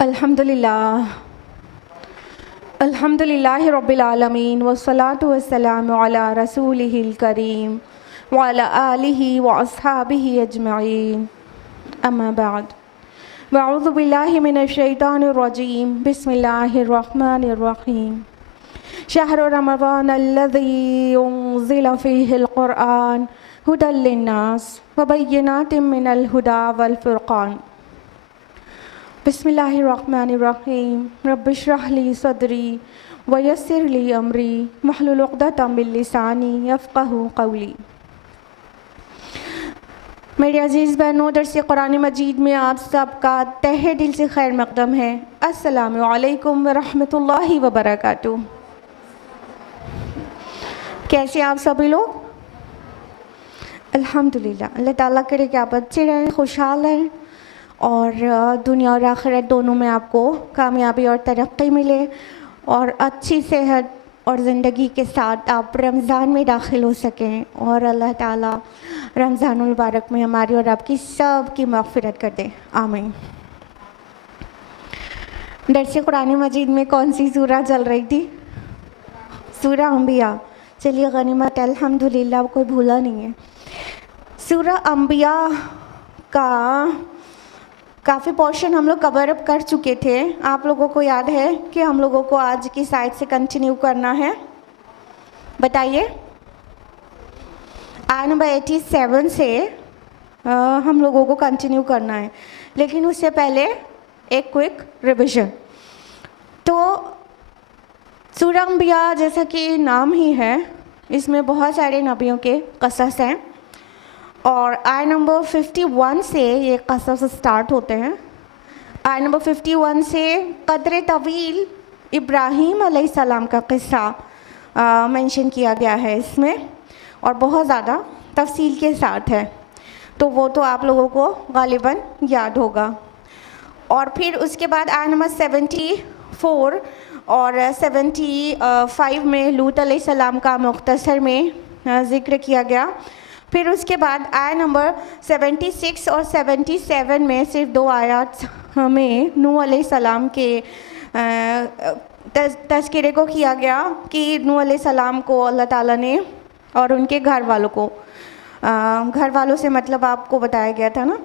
अल्हम्दुलिल्लाह अल्हम्दुलिल्लाहि रब्बिल आलमीन वस्सलातु वस्सलामु अला रसूलिहिल करीम व अला आलिहि व अस्हाबिहि अजमईन अम्मा बाद वअऊज़ु बिल्लाहि मिनश शैतानिर रजीम बिस्मिल्लाहिर रहमानिर रहीम शहरु रमज़ानल्लज़ी उन्ज़िला फ़ीहिल क़ुरआन हुदल लिन्नास व बय्यिनातिम मिनल हुदा वल फ़ुरक़ान बिस्मिल्लाहिर्रहमानिर्रहीम रब्बिश्रह ली सदरी व यस्सिर ली अमरी वहलुल उक़दतम मिन लिसानी यफ़क़हू क़ौली। मेरे अज़ीज़ बहनों, दर्स कुरान मजीद में आप सबका तहे दिल से खैर मक़दम है। अस्सलामु अलैकुम व रहमतुल्लाहि व बरकातुहू। कैसे आप सभी लोग? अल्हम्दुलिल्लाह। अल्लाह ताला करे कि आप अच्छे रहें, खुशहाल रहें और दुनिया और आखिरत दोनों में आपको कामयाबी और तरक्की मिले और अच्छी सेहत और ज़िंदगी के साथ आप रमज़ान में दाखिल हो सकें और अल्लाह ताला रमज़ानुल मुबारक में हमारी और आपकी सब की मग़फ़िरत कर दे, आमीन। दर्स कुरान मजीद में कौन सी सूरा चल रही थी? सूरा अंबिया। चलिए गनीमत, अल्हम्दुलिल्लाह, कोई भूला नहीं है। सूरा अंबिया का काफ़ी पोर्शन हम लोग कवर अप कर चुके थे। आप लोगों को याद है कि हम लोगों को आज की साइड से कंटिन्यू करना है? बताइए। आयत नंबर 87 से हम लोगों को कंटिन्यू करना है, लेकिन उससे पहले एक क्विक रिविज़न। तो सूरा अंबिया जैसा कि नाम ही है, इसमें बहुत सारे नबियों के क़सस हैं और आयत नंबर 51 से ये क़सस स्टार्ट होते हैं। आयत नंबर 51 से क़द्र तवील इब्राहीम अलैहिस्सलाम का क़िस्सा मेंशन किया गया है इसमें और बहुत ज़्यादा तफसील के साथ है, तो वो तो आप लोगों को गालिबन याद होगा। और फिर उसके बाद आयत नंबर 74 और 75 में लूत अलैहिस्सलाम का मुख्तसर में ज़िक्र किया गया। फिर उसके बाद आयत नंबर 76 और 77 में सिर्फ 2 आयत में नूह अलैहिस्सलाम के तज़किरे को किया गया कि नूह अलैहिस्सलाम को अल्लाह ताला ने और उनके घर वालों को, घर वालों से मतलब आपको बताया गया था ना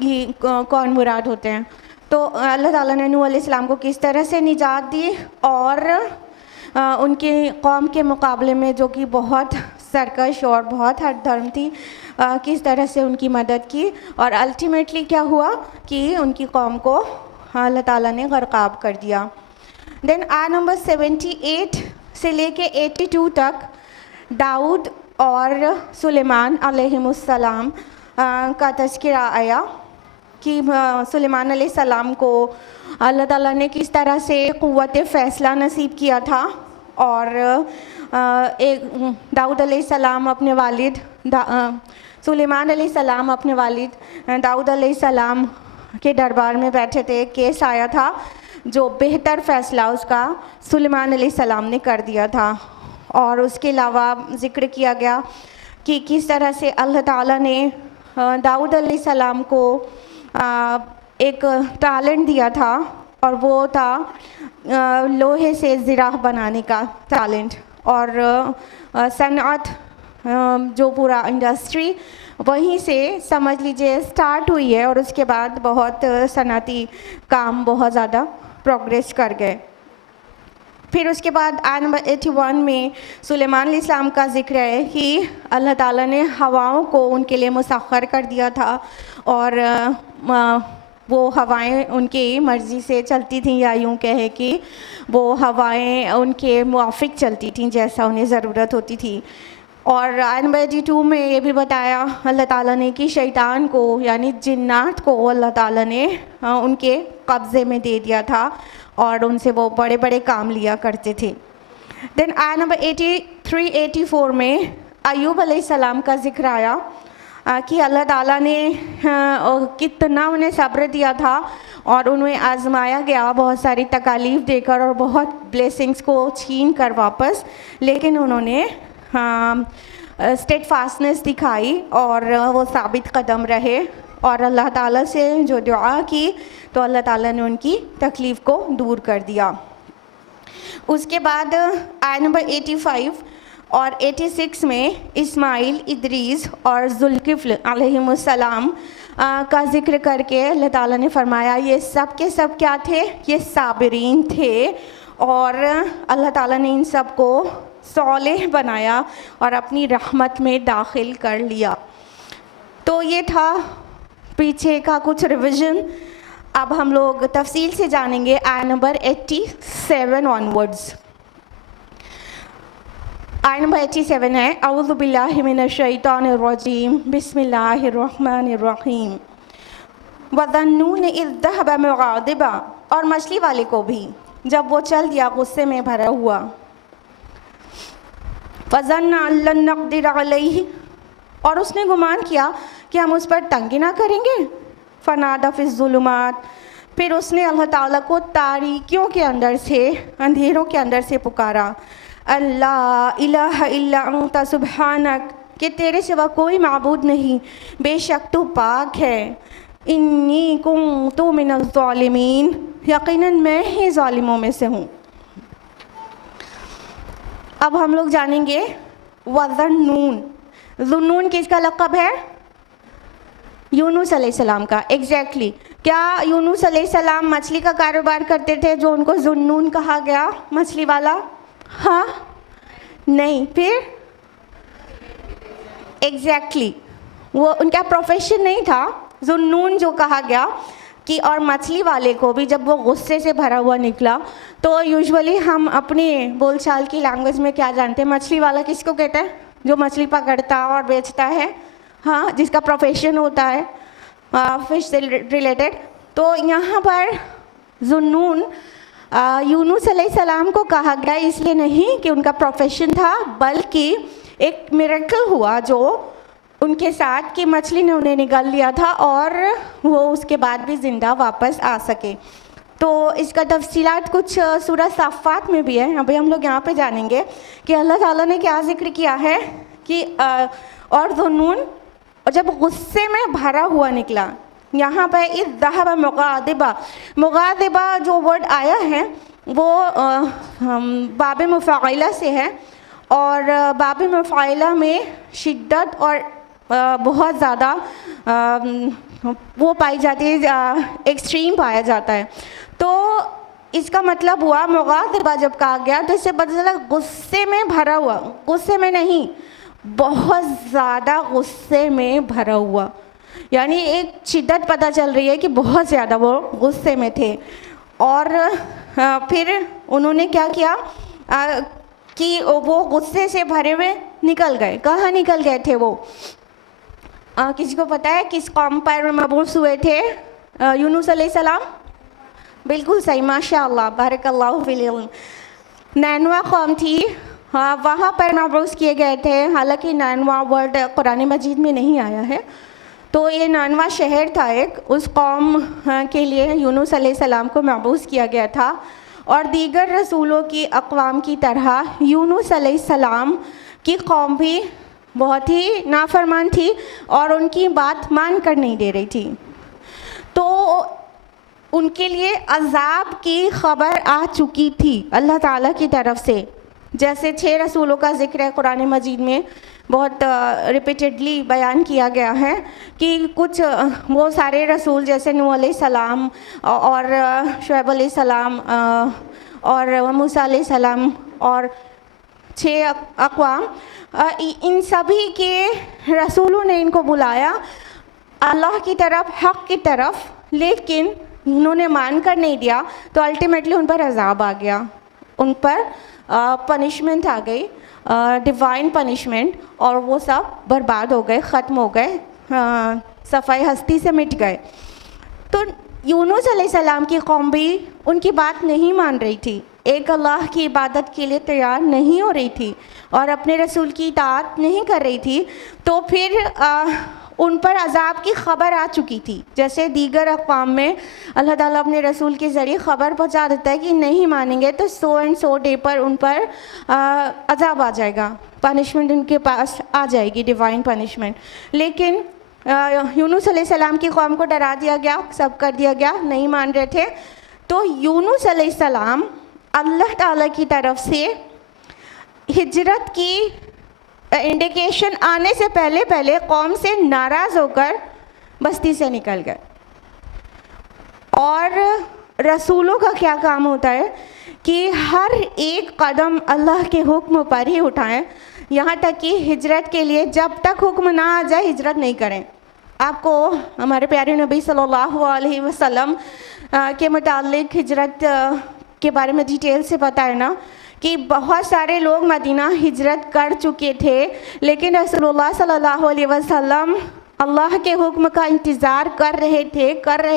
कि कौन मुराद होते हैं। तो अल्लाह ताला ने नूह अलैहिस्सलाम को किस तरह से निजात दी और उनके कौम के मुकाबले में जो कि बहुत सरकश और बहुत हर धर्म थी, किस तरह से उनकी मदद की और अल्टीमेटली क्या हुआ कि उनकी कौम को अल्लाह ताला ने गर्क़ाब कर दिया। देन आयत नंबर 78 से लेके 82 तक दाऊद और सुलेमान अलैहिमुस्सलाम का तज़किरा आया कि सुलेमान अलैहिस्सलाम को अल्लाह ताला ने किस तरह से क़ुव्वत फ़ैसला नसीब किया था और एक दाऊद अलैहिस्सलाम अपने वालिद सुलेमान अलैहिस्सलाम अपने वालिद दाऊद अलैहिस्सलाम के दरबार में बैठे थे। केस आया था जो बेहतर फ़ैसला उसका सुलेमान अलैहिस्सलाम ने कर दिया था और उसके अलावा ज़िक्र किया गया कि किस तरह से अल्लाह ताला ने दाऊद अलैहिस्सलाम को एक टैलेंट दिया था और वो था लोहे से ज़िराह बनाने का टैलेंट और सनअत, जो पूरा इंडस्ट्री वहीं से समझ लीजिए स्टार्ट हुई है और उसके बाद बहुत सनअती काम बहुत ज़्यादा प्रोग्रेस कर गए। फिर उसके बाद आयत नंबर 81 में सुलेमान अलैहिस्सलाम का ज़िक्र है कि अल्लाह ताला ने हवाओं को उनके लिए मुसख्खर कर दिया था और वो हवाएं उनकी मर्ज़ी से चलती थीं, या यूँ कहे कि वो हवाएं उनके मुआफ़िक चलती थीं जैसा उन्हें ज़रूरत होती थी। और आयत नंबर 82 में ये भी बताया अल्लाह ताला ने कि शैतान को यानी जिन्नात को अल्लाह ताला ने उनके कब्ज़े में दे दिया था और उनसे वो बड़े बड़े काम लिया करते थे। देन आयत नंबर 83-84 में अय्यूब अलैहिस्सलाम का ज़िक्र आया कि अल्लाह ताला ने कितना उन्हें सब्र दिया था और उन्हें आजमाया गया बहुत सारी तकालीफ देकर और बहुत ब्लेसिंग्स को छीन कर वापस, लेकिन उन्होंने स्टेडफास्टनेस दिखाई और वो साबित कदम रहे और अल्लाह ताला से जो दुआ की तो अल्लाह ताला ने उनकी तकलीफ़ को दूर कर दिया। उसके बाद आयत नंबर 85 और 86 में इस्माइल, इदरीस और जुल्किफ्ल अलैहिमुस्सलाम का ज़िक्र करके अल्लाह ताला ने फरमाया ये सब के सब क्या थे, ये साबिरीन थे और अल्लाह ताला ने इन सब को सौलेह बनाया और अपनी रहमत में दाखिल कर लिया। तो ये था पीछे का कुछ रिवीजन। अब हम लोग तफसील से जानेंगे आयत नंबर 87 ऑनवर्ड्स। आयत नंबर 87 है अऊज़ु बिल्लाहि मिनश शैतानिर रजीम बिस्मिल्लाहिर रहमानिर रहीम वज़न्नून इज़ ज़हबा मुग़ाज़िबा, और मछली वाले को भी जब वो चल दिया गुस्से में भरा हुआ, फ़ज़न्ना अल्लन नक़दिर अलैहि, और उसने गुमान किया कि हम उस पर तंगी ना करेंगे, फ़नादा फ़िज़्ज़ुलुमात, फिर उसने अल्लाह ताला को तारीकियों के अंदर से, अंधेरों के अंदर से पुकारा, अल्ला इलाहा इल्ला अंता सुब्हानक, कि तेरे सिवा कोई माबूद नहीं, बेशक तू पाक है, इन्नी कुन्तु मिनज़ ज़ालिमीन, यकीनन मैं ही ज़ालिमों में से हूँ। अब हम लोग जानेंगे वज़न्नून। ज़ुन्नून किसका लक़ब है? यूनुस अलैहिस्सलाम का। एग्जैक्टली क्या यूनुस अलैहिस्सलाम मछली का कारोबार करते थे जो उनको ज़ुन्नून कहा गया, मछली वाला? हाँ नहीं, फिर एग्जैक्टली वो उनका प्रोफेशन नहीं था ज़ुन्नून जो कहा गया कि, और मछली वाले को भी जब वो गुस्से से भरा हुआ निकला तो यूजुअली हम अपने बोलचाल की लैंग्वेज में क्या जानते हैं, मछली वाला किसको कहते हैं? जो मछली पकड़ता और बेचता है, हाँ, जिसका प्रोफेशन होता है फिश से रिलेटेड। तो यहाँ पर ज़ुन्नून यूनुस अलैहिस्सलाम को कहा गया इसलिए नहीं कि उनका प्रोफेशन था, बल्कि एक मिरेकल हुआ जो उनके साथ कि मछली ने उन्हें निगल लिया था और वो उसके बाद भी ज़िंदा वापस आ सके। तो इसका तफसीलात कुछ सूरह साफ़ात में भी है। अभी हम लोग यहाँ पे जानेंगे कि अल्लाह ताला ने क्या ज़िक्र किया है कि और ज़ुन्नून जब गुस्से में भरा हुआ निकला, यहाँ पर इज़ ज़हबा मुग़ाज़िबा, मुग़ाज़िबा जो वर्ड आया है वो बाब मुफ़ाइला से है और बाब मुफ़ाइला में शिद्दत और बहुत ज़्यादा वो पाई जाती है, एक्सट्रीम पाया जाता है। तो इसका मतलब हुआ मुग़ाज़िबा जब कहा गया तो इससे पता चला गुस्से में भरा हुआ, गुस्से में नहीं, बहुत ज़्यादा गुस्से में भरा हुआ, यानी एक शिद्दत पता चल रही है कि बहुत ज़्यादा वो गुस्से में थे। और फिर उन्होंने क्या किया कि वो गुस्से से भरे हुए निकल गए। कहाँ निकल गए थे वो? किसी को पता है किस कौम पर मबूस हुए थे यूनुस अलैहिस्सलाम? बिल्कुल सही, माशाअल्लाह, बारकल्लाहु फिल। नैनवा कौम थी, हाँ, वहाँ पर मबूस किए गए थे। हालांकि नैनवा वर्ड कुरान मजीद में नहीं आया है, तो ये नैनवा शहर था एक, उस कौम के लिए यूनुस अलैहिस्सलाम को मबूस किया गया था। और दीगर रसूलों की अक़वाम की तरह यूनुस अलैहिस्सलाम की कौम भी बहुत ही नाफरमान थी और उनकी बात मान कर नहीं दे रही थी। तो उनके लिए अज़ाब की ख़बर आ चुकी थी अल्लाह ताला की तरफ से। जैसे 6 रसूलों का ज़िक्र है कुरान मजीद में, बहुत रिपीटेडली बयान किया गया है कि कुछ वो सारे रसूल जैसे नूह अलैहिस्सलाम और शुएब अलैहिस्सलाम और मूसा अलैहिस्सलाम और 6 अक़वाम, इन सभी के रसूलों ने इनको बुलाया अल्लाह की तरफ, हक़ की तरफ, लेकिन उन्होंने मान कर नहीं दिया तो अल्टीमेटली उन पर अज़ाब आ गया, उन पर पनिशमेंट आ गई, डिवाइन पनिशमेंट, और वो सब बर्बाद हो गए, ख़त्म हो गए, सफ़ाई हस्ती से मिट गए। तो यूनुस अलैहिस्सलाम की कौम भी उनकी बात नहीं मान रही थी, एक अल्लाह की इबादत के लिए तैयार नहीं हो रही थी और अपने रसूल की इताअत नहीं कर रही थी। तो फिर उन पर अज़ाब की ख़बर आ चुकी थी। जैसे दीगर अक़वाम में अल्लाह ताला अपने रसूल के ज़रिए ख़बर पहुँचा देता है कि नहीं मानेंगे तो सो एंड सो डे पर उन पर अज़ाब आ जाएगा, पनिशमेंट उनके पास आ जाएगी, डिवाइन पनिशमेंट। लेकिन यूनुस अलैहिस्सलाम की कौम को डरा दिया गया, सब कर दिया गया, नहीं मान रहे थे। तो यूनुस अलैहिस्सलाम अल्लाह ताला की तरफ से हिजरत की इंडिकेशन आने से पहले पहले कौम से नाराज़ होकर बस्ती से निकल गए। और रसूलों का क्या काम होता है कि हर एक कदम अल्लाह के हुक्म पर ही उठाएं, यहाँ तक कि हिजरत के लिए जब तक हुक्म ना आ जाए हिजरत नहीं करें। आपको हमारे प्यारे नबी सल्लल्लाहु अलैहि वसल्लम के मुतालिक हिजरत के बारे में डिटेल से पता है ना कि बहुत सारे लोग मदीना हिजरत कर चुके थे, लेकिन रसूलुल्लाह सल्लल्लाहु अलैहि वसल्लम अल्लाह के हुक्म का इंतज़ार कर रहे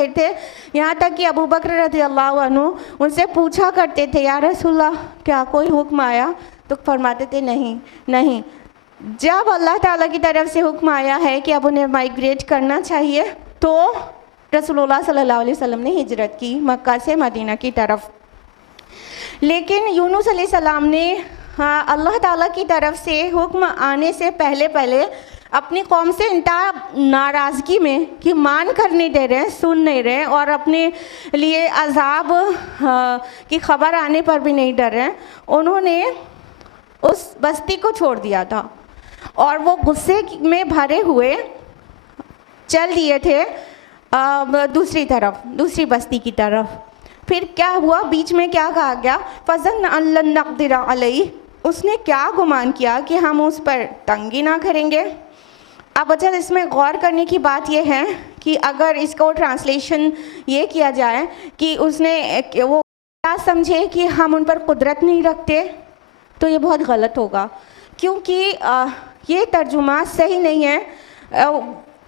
थे। यहाँ तक कि अबू बकर रज़ियल्लाहु अन्हु उनसे पूछा करते थे, या रसूलल्लाह क्या कोई हुक्म आया? तो फरमाते थे नहीं। जब अल्लाह ताला की तरफ से हुक्म आया है कि अब उन्हें माइग्रेट करना चाहिए, तो रसूलुल्लाह सल्लल्लाहु अलैहि वसल्लम ने हिजरत की मक्का से मदीना की तरफ। लेकिन यूनुस अलैहिस्सलाम ने अल्लाह ताला की तरफ से हुक्म आने से पहले पहले अपनी कौम से इंतहा नाराज़गी में कि मान कर नहीं दे रहे, सुन नहीं रहे और अपने लिए अजाब की खबर आने पर भी नहीं डर रहे, उन्होंने उस बस्ती को छोड़ दिया था और वो गुस्से में भरे हुए चल दिए थे दूसरी बस्ती की तरफ। फिर क्या हुआ, बीच में क्या कहा गया, फज़न अल्लन नक़दिर अलैहि, उसने क्या गुमान किया कि हम उस पर तंगी ना करेंगे। अब अच्छा इसमें गौर करने की बात यह है कि अगर इसको ट्रांसलेशन ये किया जाए कि उसने वो क्या समझे कि हम उन पर कुदरत नहीं रखते, तो ये बहुत गलत होगा, क्योंकि ये तर्जुमा सही नहीं है।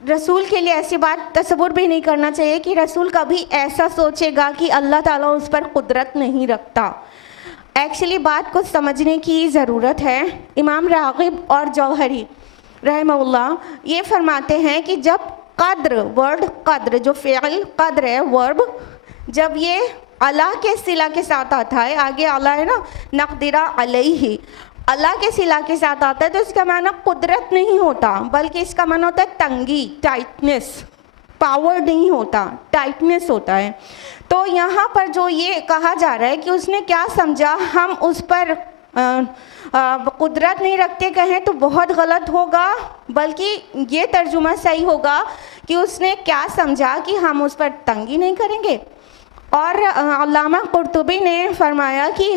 रसूल के लिए ऐसी बात तसव्वुर भी नहीं करना चाहिए कि रसूल कभी ऐसा सोचेगा कि अल्लाह ताला उस पर कुदरत नहीं रखता। एक्चुअली बात को समझने की ज़रूरत है। इमाम राग़िब और जौहरी रहमहुल्लाह ये फरमाते हैं कि जब वर्ड कद्र जो फ़िअल कद्र है वर्ब, जब ये अला के सिला के साथ आता है, आगे अला है ना, नक़दिरा अलैहि, अल्लाह के सिला के साथ आता है, तो इसका माना कुदरत नहीं होता, बल्कि इसका माना होता है तंगी, टाइटनेस, पावर नहीं होता, टाइटनेस होता है। तो यहाँ पर जो ये कहा जा रहा है कि उसने क्या समझा हम उस पर कुदरत नहीं रखते कहें तो बहुत गलत होगा, बल्कि ये तर्जुमा सही होगा कि उसने क्या समझा कि हम उस पर तंगी नहीं करेंगे। और अल्लामा कुर्तुबी ने फरमाया कि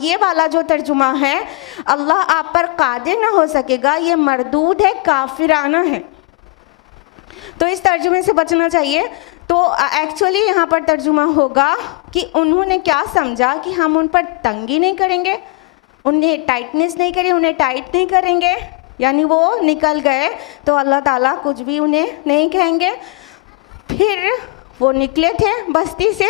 ये वाला जो तर्जुमा है, अल्लाह आप पर कादिर ना हो सकेगा, ये मरदूद है, काफिराना है, तो इस तर्जुमे से बचना चाहिए। तो एक्चुअली यहाँ पर तर्जुमा होगा कि उन्होंने क्या समझा कि हम उन पर तंगी नहीं करेंगे, उन्हें टाइटनेस नहीं करेंगे, उन्हें टाइट नहीं करेंगे, यानी वो निकल गए तो अल्लाह ताला कुछ भी उन्हें नहीं कहेंगे। फिर वो निकले थे बस्ती से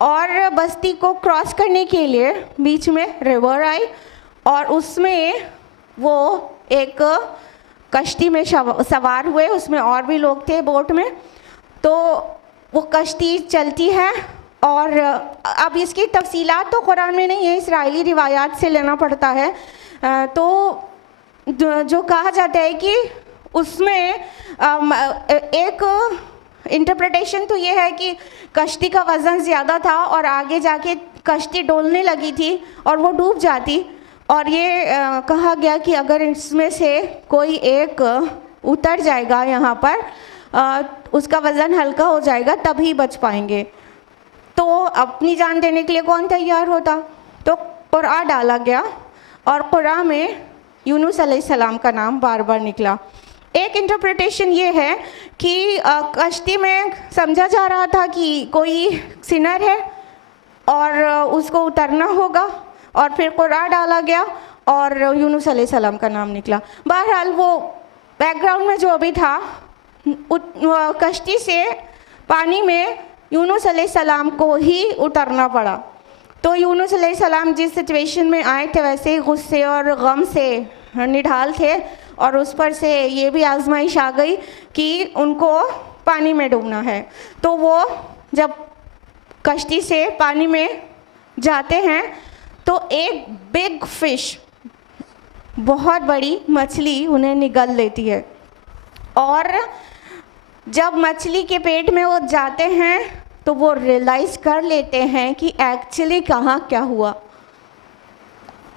और बस्ती को क्रॉस करने के लिए बीच में रिवर आई और उसमें वो एक कश्ती में सवार हुए, उसमें और भी लोग थे बोट में। तो वो कश्ती चलती है और अब इसकी तफसीलात तो कुरान में नहीं है, इसराइली रिवायात से लेना पड़ता है। तो जो कहा जाता है कि उसमें एक इंटरप्रिटेशन तो ये है कि कश्ती का वज़न ज़्यादा था और आगे जाके कश्ती डोलने लगी थी और वो डूब जाती, और ये कहा गया कि अगर इसमें से कोई एक उतर जाएगा यहाँ पर, उसका वज़न हल्का हो जाएगा तभी बच पाएंगे। तो अपनी जान देने के लिए कौन तैयार होता? तो कुरान डाला गया और कुरान में यूनुस अलैहिस्सलाम का नाम बार बार निकला। एक इंटरप्रिटेशन ये है कि कश्ती में समझा जा रहा था कि कोई सिनर है और उसको उतरना होगा, और फिर कुरान डाला गया और यूनुस अलैहिस्सलाम का नाम निकला। बहरहाल वो बैकग्राउंड में जो भी था, कश्ती से पानी में यूनुस अलैहिस्सलाम को ही उतरना पड़ा। तो यूनुस अलैहिस्सलाम जिस सिचुएशन में आए थे वैसे ही गुस्से और गम से निढाल थे, और उस पर से ये भी आजमाइश आ गई कि उनको पानी में डूबना है। तो वो जब कश्ती से पानी में जाते हैं तो एक बिग फिश, बहुत बड़ी मछली उन्हें निगल लेती है। और जब मछली के पेट में वो जाते हैं तो वो रियलाइज़ कर लेते हैं कि एक्चुअली कहाँ क्या हुआ।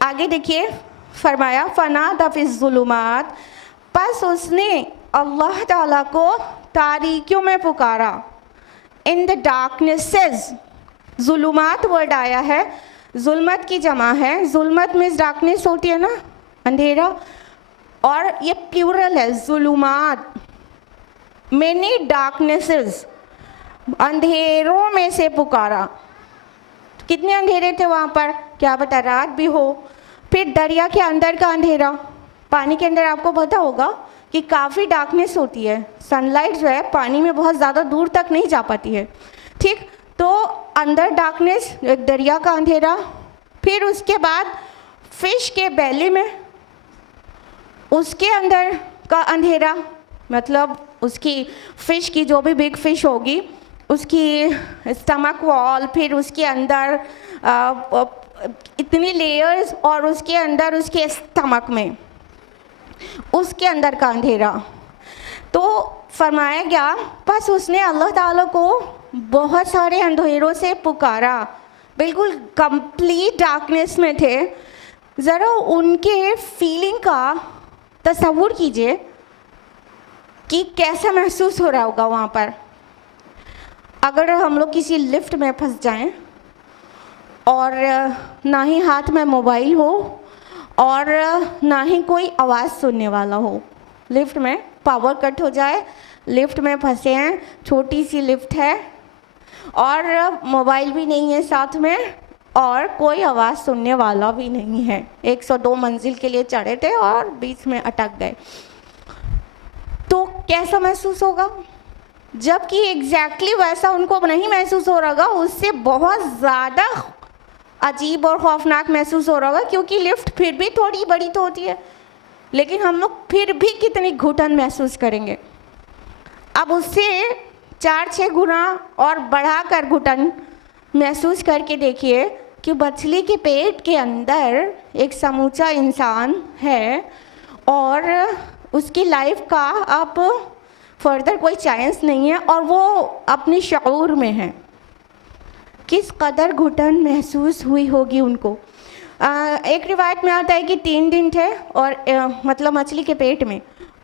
आगे देखिए, फरमाया फ़नादा फ़िज़्ज़ुलुमात, बस उसने अल्लाह ताला को तारीकियों में पुकारा। इन द डार्कनेसेस, जुलुमात वर्ड आया है, जुल्मत की जमा है। जुल्मत मीन्स डार्कनेस होती है ना, अंधेरा, और ये प्लूरल है, जुलुमात, मेनी डार्कनेसेस, अंधेरों में से पुकारा। कितने अंधेरे थे वहाँ पर, क्या पता रात भी हो। फिर दरिया के अंदर का अंधेरा, पानी के अंदर आपको पता होगा कि काफ़ी डार्कनेस होती है, सनलाइट जो है पानी में बहुत ज़्यादा दूर तक नहीं जा पाती है, ठीक। तो अंदर डार्कनेस, एक दरिया का अंधेरा, फिर उसके बाद फिश के बेली में, उसके अंदर का अंधेरा, मतलब उसकी फ़िश की जो भी बिग फ़िश होगी उसकी स्टमक वॉल, फिर उसके अंदर इतनी लेयर्स, और उसके अंदर उसके स्टमक में उसके अंदर का अंधेरा। तो फरमाया गया बस उसने अल्लाह ताला को बहुत सारे अंधेरों से पुकारा, बिल्कुल कंप्लीट डार्कनेस में थे। ज़रा उनके फीलिंग का तसव्वुर कीजिए कि कैसा महसूस हो रहा होगा वहाँ पर। अगर हम लोग किसी लिफ्ट में फंस जाएं और ना ही हाथ में मोबाइल हो और ना ही कोई आवाज़ सुनने वाला हो, लिफ्ट में पावर कट हो जाए, लिफ्ट में फंसे हैं, छोटी सी लिफ्ट है और मोबाइल भी नहीं है साथ में और कोई आवाज़ सुनने वाला भी नहीं है, 102 मंजिल के लिए चढ़े थे और बीच में अटक गए, तो कैसा महसूस होगा? जबकि एग्जैक्टली वैसा उनको नहीं महसूस हो रहा होगा, उससे बहुत ज़्यादा अजीब और खौफनाक महसूस हो रहा होगा, क्योंकि लिफ्ट फिर भी थोड़ी बड़ी तो होती है, लेकिन हम लोग फिर भी कितनी घुटन महसूस करेंगे। अब उससे 4-6 गुना और बढ़ाकर घुटन महसूस करके देखिए कि मछली के पेट के अंदर एक समूचा इंसान है और उसकी लाइफ का अब फर्दर कोई चांस नहीं है और वो अपनी शऊर में है। किस कदर घुटन महसूस हुई होगी उनको। एक रिवायत में आता है कि 3 दिन थे और मतलब मछली के पेट में,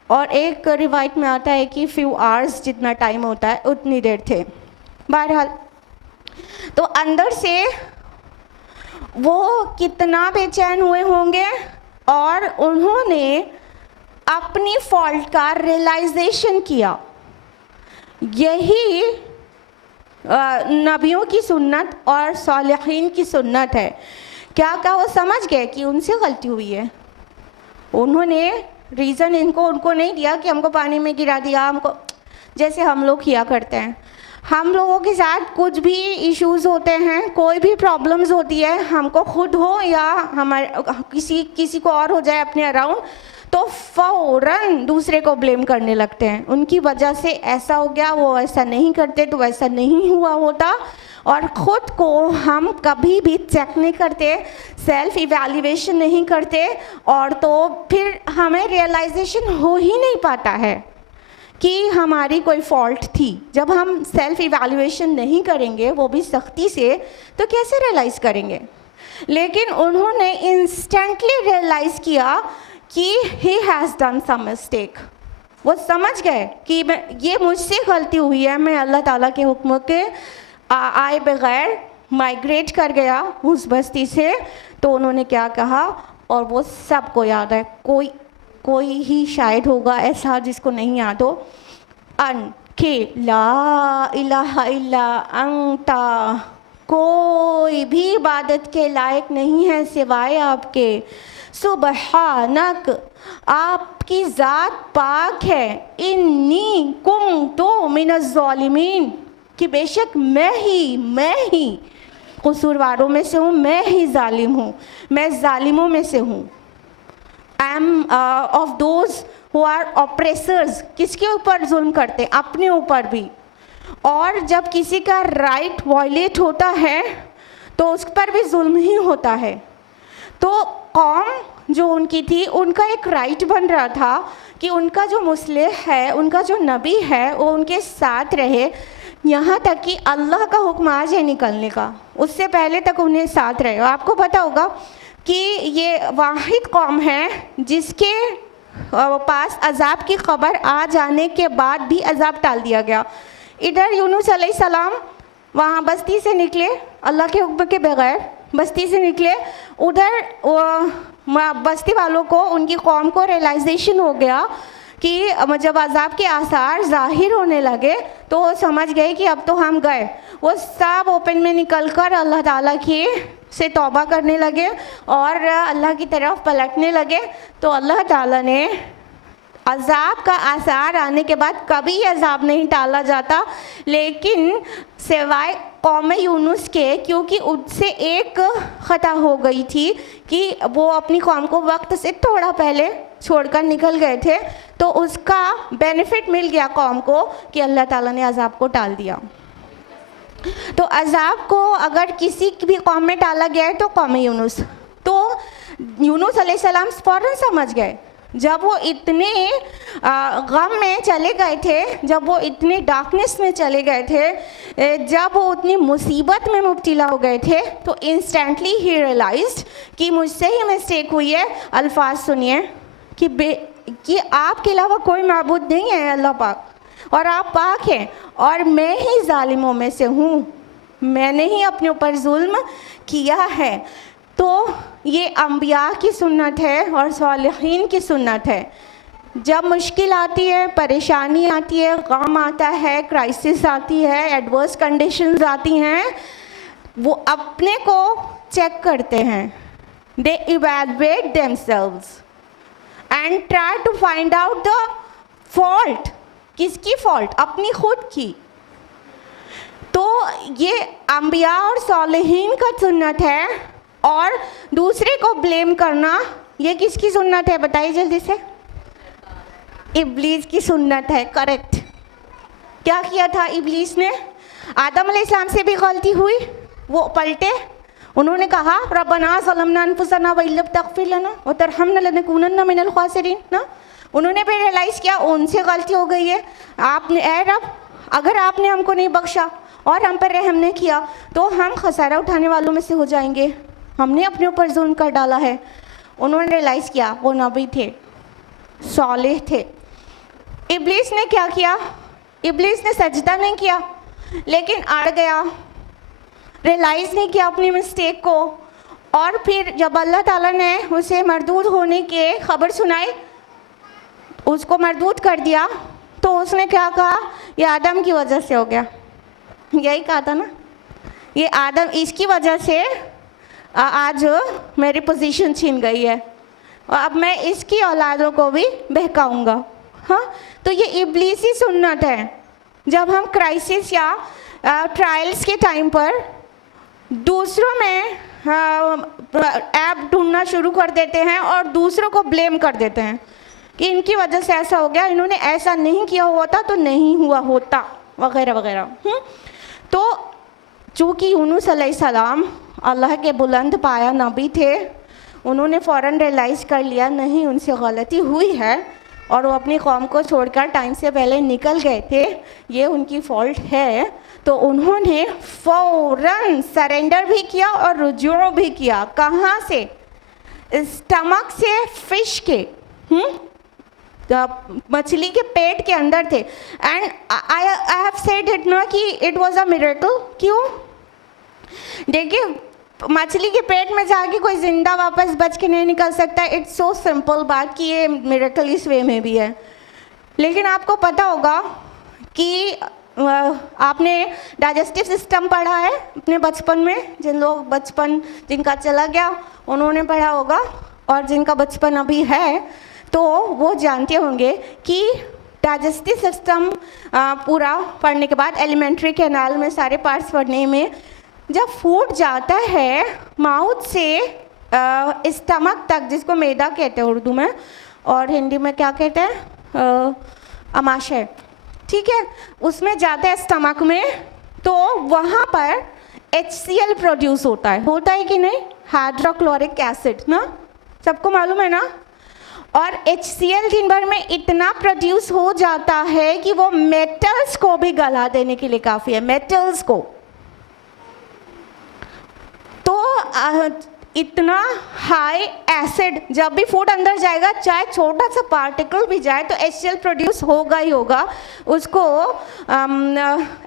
और एक रिवायत में आता है कि फ्यू आवर्स जितना टाइम होता है उतनी देर थे। बहरहाल तो अंदर से वो कितना बेचैन हुए होंगे और उन्होंने अपनी फॉल्ट का रियलाइजेशन किया। यही नबियों की सुन्नत और सालिहीन की सुन्नत है। क्या वो समझ गए कि उनसे गलती हुई है? उन्होंने रीज़न उनको नहीं दिया कि हमको पानी में गिरा दिया, हमको, जैसे हम लोग किया करते हैं। हम लोगों के साथ कुछ भी इश्यूज़ होते हैं, कोई भी प्रॉब्लम्स होती है, हमको खुद हो या हमारे किसी को और हो जाए अपने अराउंड, तो फ़ौरन दूसरे को ब्लेम करने लगते हैं। उनकी वजह से ऐसा हो गया, वो ऐसा नहीं करते तो वैसा नहीं हुआ होता, और ख़ुद को हम कभी भी चेक नहीं करते, सेल्फ इवैल्यूएशन नहीं करते, और तो फिर हमें रियलाइजेशन हो ही नहीं पाता है कि हमारी कोई फॉल्ट थी। जब हम सेल्फ इवैल्यूएशन नहीं करेंगे, वो भी सख्ती से, तो कैसे रियलाइज़ करेंगे? लेकिन उन्होंने इंस्टेंटली रियलाइज़ किया कि he has done some mistake. वो समझ गए कि ये मुझसे गलती हुई है, मैं अल्लाह ताला के हुक्म के आए बगैर माइग्रेट कर गया उस बस्ती से। तो उन्होंने क्या कहा, और वो सबको याद है, कोई ही शायद होगा ऐसा जिसको नहीं याद हो, के ला इलाहा इल्ला अंता, कोई भी इबादत के लायक नहीं है सिवाय आपके, सुबहानक, आपकी ज़ात पाक है, इन्नी कुन्तु मिनज़ ज़ालिमीन, कि बेशक मैं ही कसूरवारों में से हूँ, मैं ही जालिम हूँ, मैं जालिमों में से हूँ। I am of those who are oppressors. किसके ऊपर जुल्म करते? अपने ऊपर भी। और जब किसी का राइट वायलेट होता है तो उस पर भी जुल्म ही होता है। तो कौम जो उनकी थी, उनका एक राइट बन रहा था कि उनका जो मुस्लिह है, उनका जो नबी है, वो उनके साथ रहे, यहाँ तक कि अल्लाह का हुक्म आ जाए निकलने का, उससे पहले तक उन्हें साथ रहे। आपको पता होगा कि ये वाहिद कौम है जिसके पास अजाब की खबर आ जाने के बाद भी अजाब टाल दिया गया। इधर यूनुस अलैहिस्सलाम वहाँ बस्ती से निकले, अल्लाह के हुक्म के बगैर बस्ती से निकले, उधर बस्ती वालों को, उनकी कौम को रियलाइजेशन हो गया कि जब अजाब के आसार ज़ाहिर होने लगे तो वो समझ गए कि अब तो हम गए। वो सब ओपन में निकलकर अल्लाह ताला की से तौबा करने लगे और अल्लाह की तरफ पलटने लगे। तो अल्लाह ताला ने अजाब का आसार आने के बाद कभी अजाब नहीं टाला जाता, लेकिन सिवाय कौम यूनुस के, क्योंकि उससे एक ख़ता हो गई थी कि वो अपनी कौम को वक्त से थोड़ा पहले छोड़कर निकल गए थे, तो उसका बेनिफिट मिल गया कौम को कि अल्लाह ताला ने अजाब को टाल दिया। तो अजाब को अगर किसी भी कौम में टाला गया है तो कौम यूनुस, तो यूनुस अलैहिस्सलाम फ़ौरन समझ गए। जब वो इतने गम में चले गए थे, जब वो इतने डार्कनेस में चले गए थे, जब वो उतनी मुसीबत में मुब्तला हो गए थे, तो इंस्टेंटली ही रियलाइज्ड कि मुझसे ही मिस्टेक हुई है। अल्फाज सुनिए कि आपके अलावा कोई माबूद नहीं है अल्लाह पाक, और आप पाक हैं, और मैं ही जालिमों में से हूँ, मैंने ही अपने ऊपर जुल्म किया है। तो ये अम्बिया की सुन्नत है और सालिहीन की सुन्नत है। जब मुश्किल आती है, परेशानी आती है, गम आता है, क्राइसिस आती है, एडवर्स कंडीशंस आती हैं, वो अपने को चेक करते हैं। They evaluate themselves and try to find out the fault. किसकी फॉल्ट? अपनी खुद की। तो ये अम्बिया और सालिहीन का सुन्नत है, और दूसरे को ब्लेम करना ये किसकी सुन्नत है? बताइए जल्दी से। इब्लीस की सुन्नत है। करेक्ट। क्या किया था इब्लीस ने? आदम अलैहिस्सलाम से भी गलती हुई, वो पलटे, उन्होंने कहा रब्बना ज़लमना अनफुसना व इल्लम तग़फिर लना व तरहमना लनकुनन्ना मिनल ख़ासिरीन ना। उन्होंने भी रियलाइज़ किया उनसे गलती हो गई है। आपने, ऐ रब, अगर आपने हमको नहीं बख्शा और हम पर रहम नहीं किया तो हम खसारा उठाने वालों में से हो जाएंगे, हमने अपने ऊपर जुल्म कर डाला है। उन्होंने रियलाइज़ किया वो नबी थे, सालेह थे। इब्लीस ने क्या किया? इब्लीस ने सजदा नहीं किया, लेकिन अड़ गया, रियलाइज़ नहीं किया अपनी मिस्टेक को, और फिर जब अल्लाह ताला ने उसे मरदूद होने के खबर सुनाई, उसको मरदूद कर दिया, तो उसने क्या कहा? ये आदम की वजह से हो गया। यही कहा था ना, ये आदम, इसकी वजह से आज मेरी पोजीशन छीन गई है और अब मैं इसकी औलादों को भी बहकाऊंगा। हाँ, तो ये इब्लीसी सुन्नत है। जब हम क्राइसिस या ट्रायल्स के टाइम पर दूसरों में ऐप ढूंढना शुरू कर देते हैं और दूसरों को ब्लेम कर देते हैं कि इनकी वजह से ऐसा हो गया, इन्होंने ऐसा नहीं किया होता तो नहीं हुआ होता, वगैरह वगैरह। तो चूँकि यूनुस अलैहिस्सलाम अल्लाह के बुलंद पाया नबी थे, उन्होंने फ़ौरन रियलाइज़ कर लिया नहीं उनसे गलती हुई है और वो अपनी कौम को छोड़कर टाइम से पहले निकल गए थे, ये उनकी फ़ॉल्ट है। तो उन्होंने फ़ौरन सरेंडर भी किया और रुजू भी किया। कहाँ से? स्टमक से, फिश के, मछली के पेट के अंदर थे। And I have said it ना कि इट वाज अ मिरेकल। क्यों? देखिए, मछली के पेट में जाके कोई जिंदा वापस बच के नहीं निकल सकता। इट्स सो सिंपल बात कि ये मिरेकल इस वे में भी है। लेकिन आपको पता होगा कि आपने डाइजेस्टिव सिस्टम पढ़ा है अपने बचपन में। जिन लोग बचपन जिनका चला गया उन्होंने पढ़ा होगा, और जिनका बचपन अभी है तो वो जानते होंगे कि डाइजेस्टिव सिस्टम पूरा पढ़ने के बाद एलिमेंट्री कैनाल में सारे पार्ट्स पढ़ने में जब फूड जाता है माउथ से स्टमक तक, जिसको मैदा कहते हैं उर्दू में, और हिंदी में क्या कहते हैं? अमाशय। ठीक है, उसमें जाता है स्टमक में, तो वहाँ पर HCl प्रोड्यूस होता है कि नहीं? हाइड्रोक्लोरिक एसिड ना, सबको मालूम है ना। और HCl दिन भर में इतना प्रोड्यूस हो जाता है कि वो मेटल्स को भी गला देने के लिए काफ़ी है, मेटल्स को। तो इतना हाई एसिड, जब भी फूड अंदर जाएगा चाहे छोटा सा पार्टिकल भी जाए तो HCl प्रोड्यूस होगा ही होगा उसको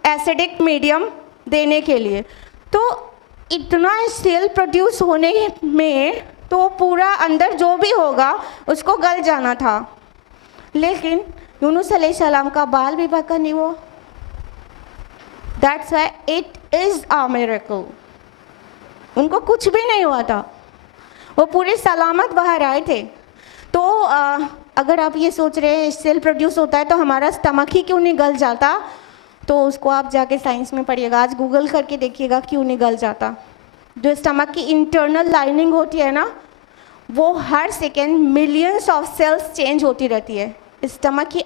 एसिडिक मीडियम देने के लिए। तो इतना HCl प्रोड्यूस होने में तो पूरा अंदर जो भी होगा उसको गल जाना था, लेकिन यूनुस अलैहिस्सलाम का बाल भी बका नहीं हुआ। That's why it is a miracle. उनको कुछ भी नहीं हुआ था, वो पूरे सलामत बाहर आए थे। तो अगर आप ये सोच रहे हैं HCl प्रोड्यूस होता है तो हमारा स्टमक ही क्यों नहीं गल जाता, तो उसको आप जाके साइंस में पढ़िएगा, आज गूगल करके देखिएगा क्यों नहीं गल जाता। जो स्टमक की इंटरनल लाइनिंग होती है ना, वो हर second millions of cells change होती रहती है। स्टमक की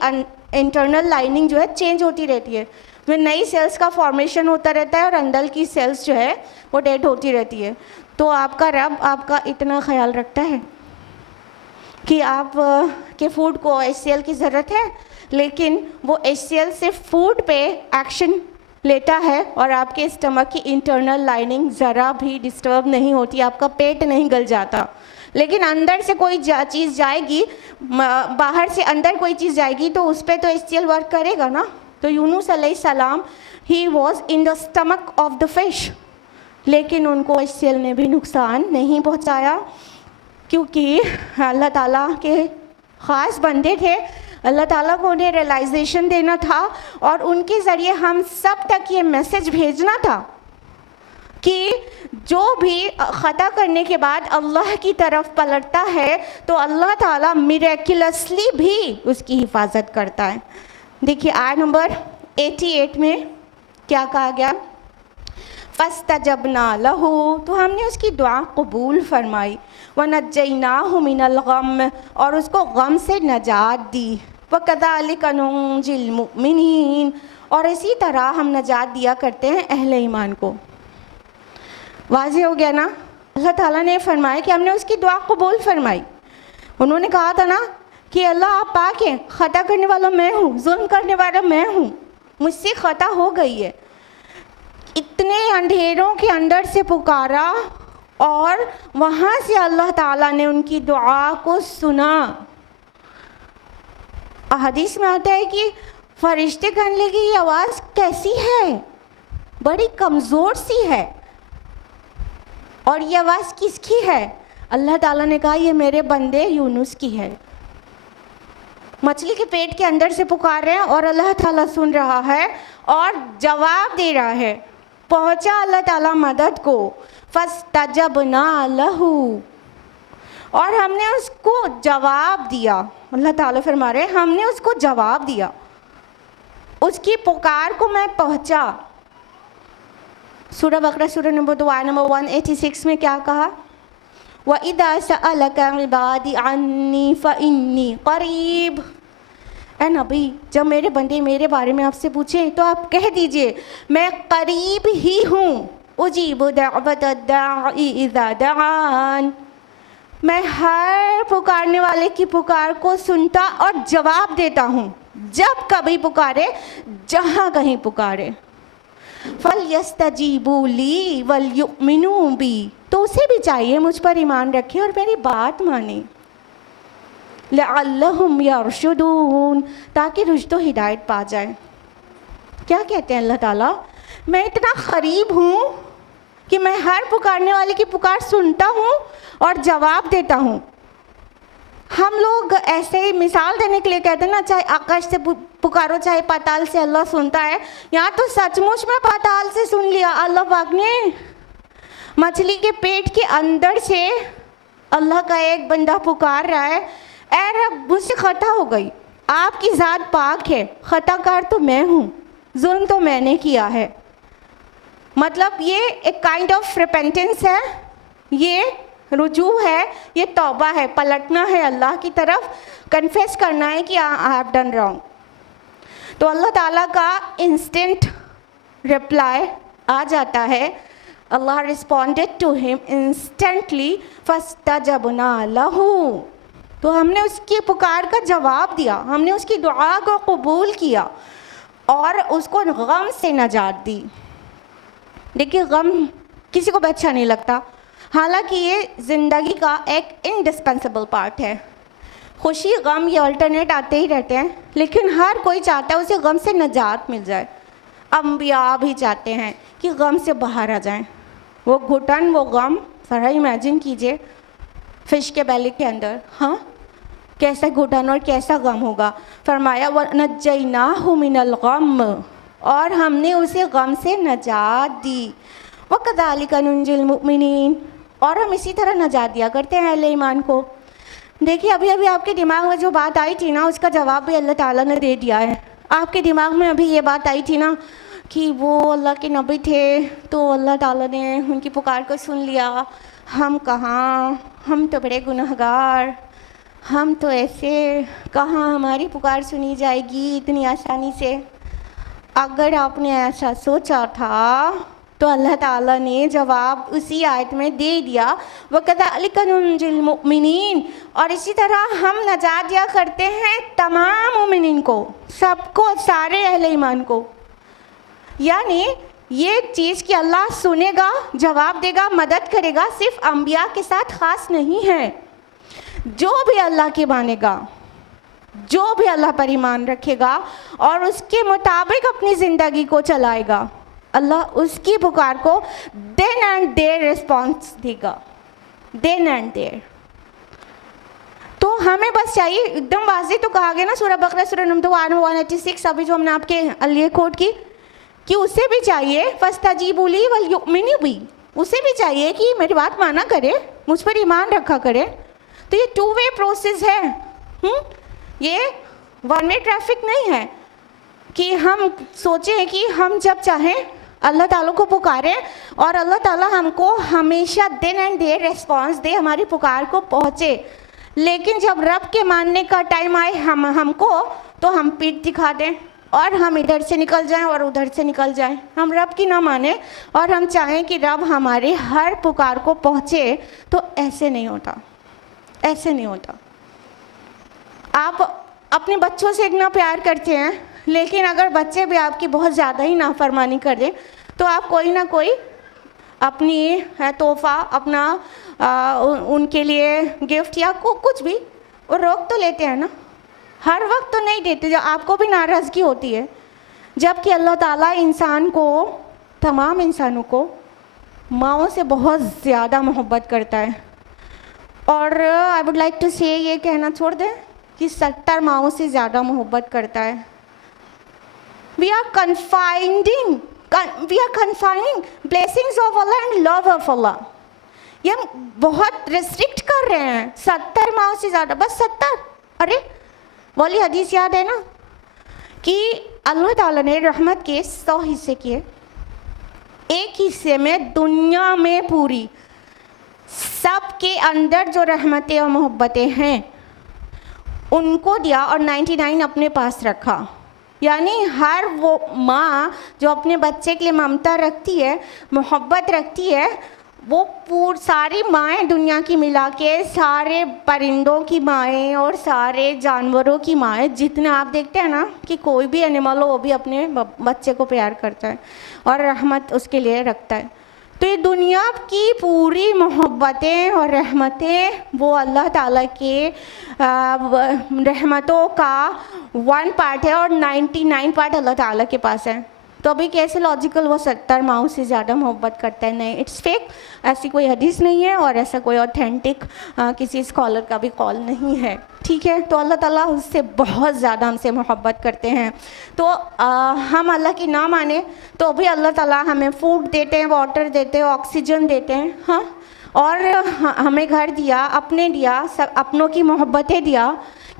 इंटरनल लाइनिंग जो है चेंज होती रहती है, में नई सेल्स का फॉर्मेशन होता रहता है और अंदर की सेल्स जो है वो डेड होती रहती है। तो आपका रब आपका इतना ख्याल रखता है कि आप के फूड को HCl की ज़रूरत है, लेकिन वो HCl सिर्फ फूड पे एक्शन लेता है और आपके स्टमक की इंटरनल लाइनिंग ज़रा भी डिस्टर्ब नहीं होती, आपका पेट नहीं गल जाता। लेकिन अंदर से कोई चीज़ जाएगी, बाहर से अंदर कोई चीज़ जाएगी तो उस पर तो HCl वर्क करेगा ना। तो यूनुस अलैहिस्सलाम he was in the stomach of the fish, लेकिन उनको HCl ने भी नुकसान नहीं पहुंचाया, क्योंकि अल्लाह ताला के ख़ास बंदे थे। अल्लाह ताला को उन्हें रियलाइजेशन देना था और उनके ज़रिए हम सब तक ये मैसेज भेजना था कि जो भी ख़ता करने के बाद अल्लाह की तरफ पलटता है तो अल्लाह ताला मिरेकुलसली भी उसकी हिफाजत करता है। देखिए आयत नंबर 88 में क्या कहा गया, फस्तजबना लहू, तो हमने उसकी दुआ कबूल फरमाई, वनज्जयनाहु मिनल गम, और उसको गम से नजात दी, वकज़ालिका नुंजिल मुमिनीन, और इसी तरह हम नजात दिया करते हैं अहले ईमान को। वाज़ेह हो गया ना। अल्लाह ताला ने फरमाया कि हमने उसकी दुआ कबूल फरमाई। उन्होंने कहा था ना कि अल्लाह आप पाक हैं, ख़ता करने वाला मैं हूँ, जुल्म करने वाला मैं हूँ, मुझसे ख़ता हो गई है। इतने अंधेरों के अंदर से पुकारा और वहाँ से अल्लाह ताला ने उनकी दुआ को सुना। हदीस में आता है कि फरिश्ते कहने लगे ये आवाज़ कैसी है, बड़ी कमज़ोर सी है, और ये आवाज़ किसकी है? अल्लाह ताला ने कहा ये मेरे बंदे यूनुस की है। मछली के पेट के अंदर से पुकार रहे हैं और अल्लाह ताला सुन रहा है और जवाब दे रहा है। पहुंचा अल्लाह ताला मदद को, फस्तजबना लहू, और हमने उसको जवाब दिया। अल्लाह ताला फरमा रहे हैं हमने उसको जवाब दिया, उसकी पुकार को मैं पहुंचा। सूरह बकरा सूरह नंबर 2 आयत नंबर 186 में क्या कहा, व इदा सअलका इबादी अन्नी फइन्नी करीब। ए नबी, जब मेरे बंदे मेरे बारे में आपसे पूछें तो आप कह दीजिए मैं करीब ही हूँ, उजीबु दअवत दाई इज़ा दआन, मैं हर पुकारने वाले की पुकार को सुनता और जवाब देता हूँ, जब कभी पुकारे, जहाँ कहीं पुकारे। फल यस्तजीबू ली वल युमिनू बी, तो उसे भी चाहिए मुझ पर ईमान रखे और मेरी बात माने। लअल्लहुम यरशुदून, ताकि रुश्द व हिदायत पा जाए। क्या कहते हैं अल्लाह ताला, मैं इतना करीब हूँ कि मैं हर पुकारने वाले की पुकार सुनता हूँ और जवाब देता हूँ। हम लोग ऐसे ही मिसाल देने के लिए कहते हैं ना, चाहे आकाश से पुकारो चाहे पाताल से, अल्लाह सुनता है। यहाँ तो सचमुच में पाताल से सुन लिया अल्लाह पाक ने। मछली के पेट के अंदर से अल्लाह का एक बंदा पुकार रहा है, ऐ रब मुझसे खता हो गई, आपकी ज़ात पाक है, खताकार तो मैं हूँ, जुल्म तो मैंने किया है। मतलब ये एक काइंड ऑफ रिपेंटेंस है, ये रुजू है, ये तौबा है, पलटना है अल्लाह की तरफ, कन्फेस करना है कि आई हैव डन रॉन्ग। तो अल्लाह ताला का इंस्टेंट रिप्लाई आ जाता है Allah responded to him instantly, fastajabna lahu. तो हमने उसकी पुकार का जवाब दिया, हमने उसकी दुआ को कबूल किया और उसको गम से नजात दी। देखिए, गम किसी को भी अच्छा नहीं लगता, हालांकि ये ज़िंदगी का एक इंडिस्पेंसेबल पार्ट है। खुशी गम ये अल्टरनेट आते ही रहते हैं, लेकिन हर कोई चाहता है उसे गम से नजात मिल जाए। अम्बिया भी चाहते हैं कि गम से बाहर आ जाएं। वो घुटन, वो गम, ज़रा इमेजिन कीजिए फिश के बेले के अंदर, हाँ, कैसा घुटन और कैसा गम होगा। फरमाया वनज्जयनाहु मिनल गम, और हमने उसे गम से नजात दी। वकज़ालिका नुंजिल मुमिनीन, और हम इसी तरह नजात दिया करते हैं अहले ईमान को। देखिए, अभी अभी आपके दिमाग में जो बात आई थी ना, उसका जवाब भी अल्लाह ताला ने दे दिया है। आपके दिमाग में अभी ये बात आई थी ना कि वो अल्लाह के नबी थे, तो अल्लाह ताला ने उनकी पुकार को सुन लिया। हम कहाँ, हम तो बड़े गुनहगार, हम तो ऐसे, कहाँ हमारी पुकार सुनी जाएगी इतनी आसानी से। अगर आपने ऐसा सोचा था तो अल्लाह ताला ने जवाब उसी आयत में दे दिया, वकज़ालिका नुंजिल मुमिनीन, और इसी तरह हम नजात दिया करते हैं तमाम मुमिनीन को, सबको, सारे अहले ईमान को। यानी ये चीज़ कि अल्लाह सुनेगा, जवाब देगा, मदद करेगा, सिर्फ अंबिया के साथ ख़ास नहीं है। जो भी अल्लाह के मानेगा, जो भी अल्लाह पर ईमान रखेगा और उसके मुताबिक अपनी ज़िंदगी को चलाएगा, अल्लाह उसकी पुकार को देन एंड देयर रिस्पॉन्स देगा, देन एंड देयर। तो हमें बस चाहिए, एकदम वाज़ेह तो कहा गया ना सूरह बकरा सूरह नंबर 186, अभी जो हमने आपके लिए कोट की, कि उसे भी चाहिए फस्तजीबू ली वल युमिनू बी, उसे भी चाहिए कि मेरी बात माना करे, मुझ पर ईमान रखा करे। तो ये 2 वे प्रोसेस है। ये 1 वे ट्रैफिक नहीं है कि हम सोचें कि हम जब चाहें अल्लाह ताला को पुकारें और अल्लाह ताला हमको हमेशा देन एंड देयर रिस्पॉन्स दे, हमारी पुकार को पहुँचे। लेकिन जब रब के मानने का टाइम आए हमको, तो हम पीठ दिखा दें और हम इधर से निकल जाएं और उधर से निकल जाएं। हम रब की ना माने और हम चाहें कि रब हमारे हर पुकार को पहुँचे, तो ऐसे नहीं होता, ऐसे नहीं होता। आप अपने बच्चों से इतना प्यार करते हैं, लेकिन अगर बच्चे भी आपकी बहुत ज़्यादा ही नाफरमानी कर दें, तो आप कोई ना कोई अपनी तोहफ़ा, अपना उनके लिए गिफ्ट या कुछ भी वो रोक तो लेते हैं ना। हर वक्त तो नहीं देते, जो आपको भी नाराज़गी होती है। जबकि अल्लाह ताला इंसान को, तमाम इंसानों को माँओं से बहुत ज़्यादा मोहब्बत करता है। और आई वुड लाइक टू से, ये कहना छोड़ दें कि 70 माँओं से ज़्यादा मोहब्बत करता है। We are confining blessings of Allah and love of Allah. ये हम बहुत रिस्ट्रिक्ट कर रहे हैं, 70 माह से ज़्यादा, बस 70। अरे वाली हदीस याद है ना कि अल्लाह ताला ने रहमत के 100 हिस्से किए, एक हिस्से में दुनिया में पूरी सबके अंदर जो रहमतें और मोहब्बतें हैं उनको दिया और 99 अपने पास रखा। यानी हर वो माँ जो अपने बच्चे के लिए ममता रखती है, मोहब्बत रखती है, वो सारी माएँ दुनिया की मिला के, सारे परिंदों की माएँ और सारे जानवरों की माएँ, जितने आप देखते हैं ना कि कोई भी एनिमल हो वो भी अपने बच्चे को प्यार करता है और रहमत उसके लिए रखता है। तो ये दुनिया की पूरी मोहब्बतें और रहमतें वो अल्लाह ताला के रहमतों का 1 पार्ट है और 99 पार्ट अल्लाह ताला के पास है। तो अभी कैसे लॉजिकल वो 70 माओं से ज़्यादा मोहब्बत करता है? नहीं, इट्स फेक। ऐसी कोई हदीस नहीं है और ऐसा कोई ऑथेंटिक किसी स्कॉलर का भी कॉल नहीं है, ठीक है। तो अल्लाह ताला उससे बहुत ज़्यादा हमसे मोहब्बत करते हैं। तो हम अल्लाह की ना माने तो भी अल्लाह ताला हमें फूड देते हैं, वाटर देते हैं, ऑक्सीजन देते हैं, हाँ, और हमें घर दिया, अपने दिया, सब अपनों की मोहब्बतें दिया।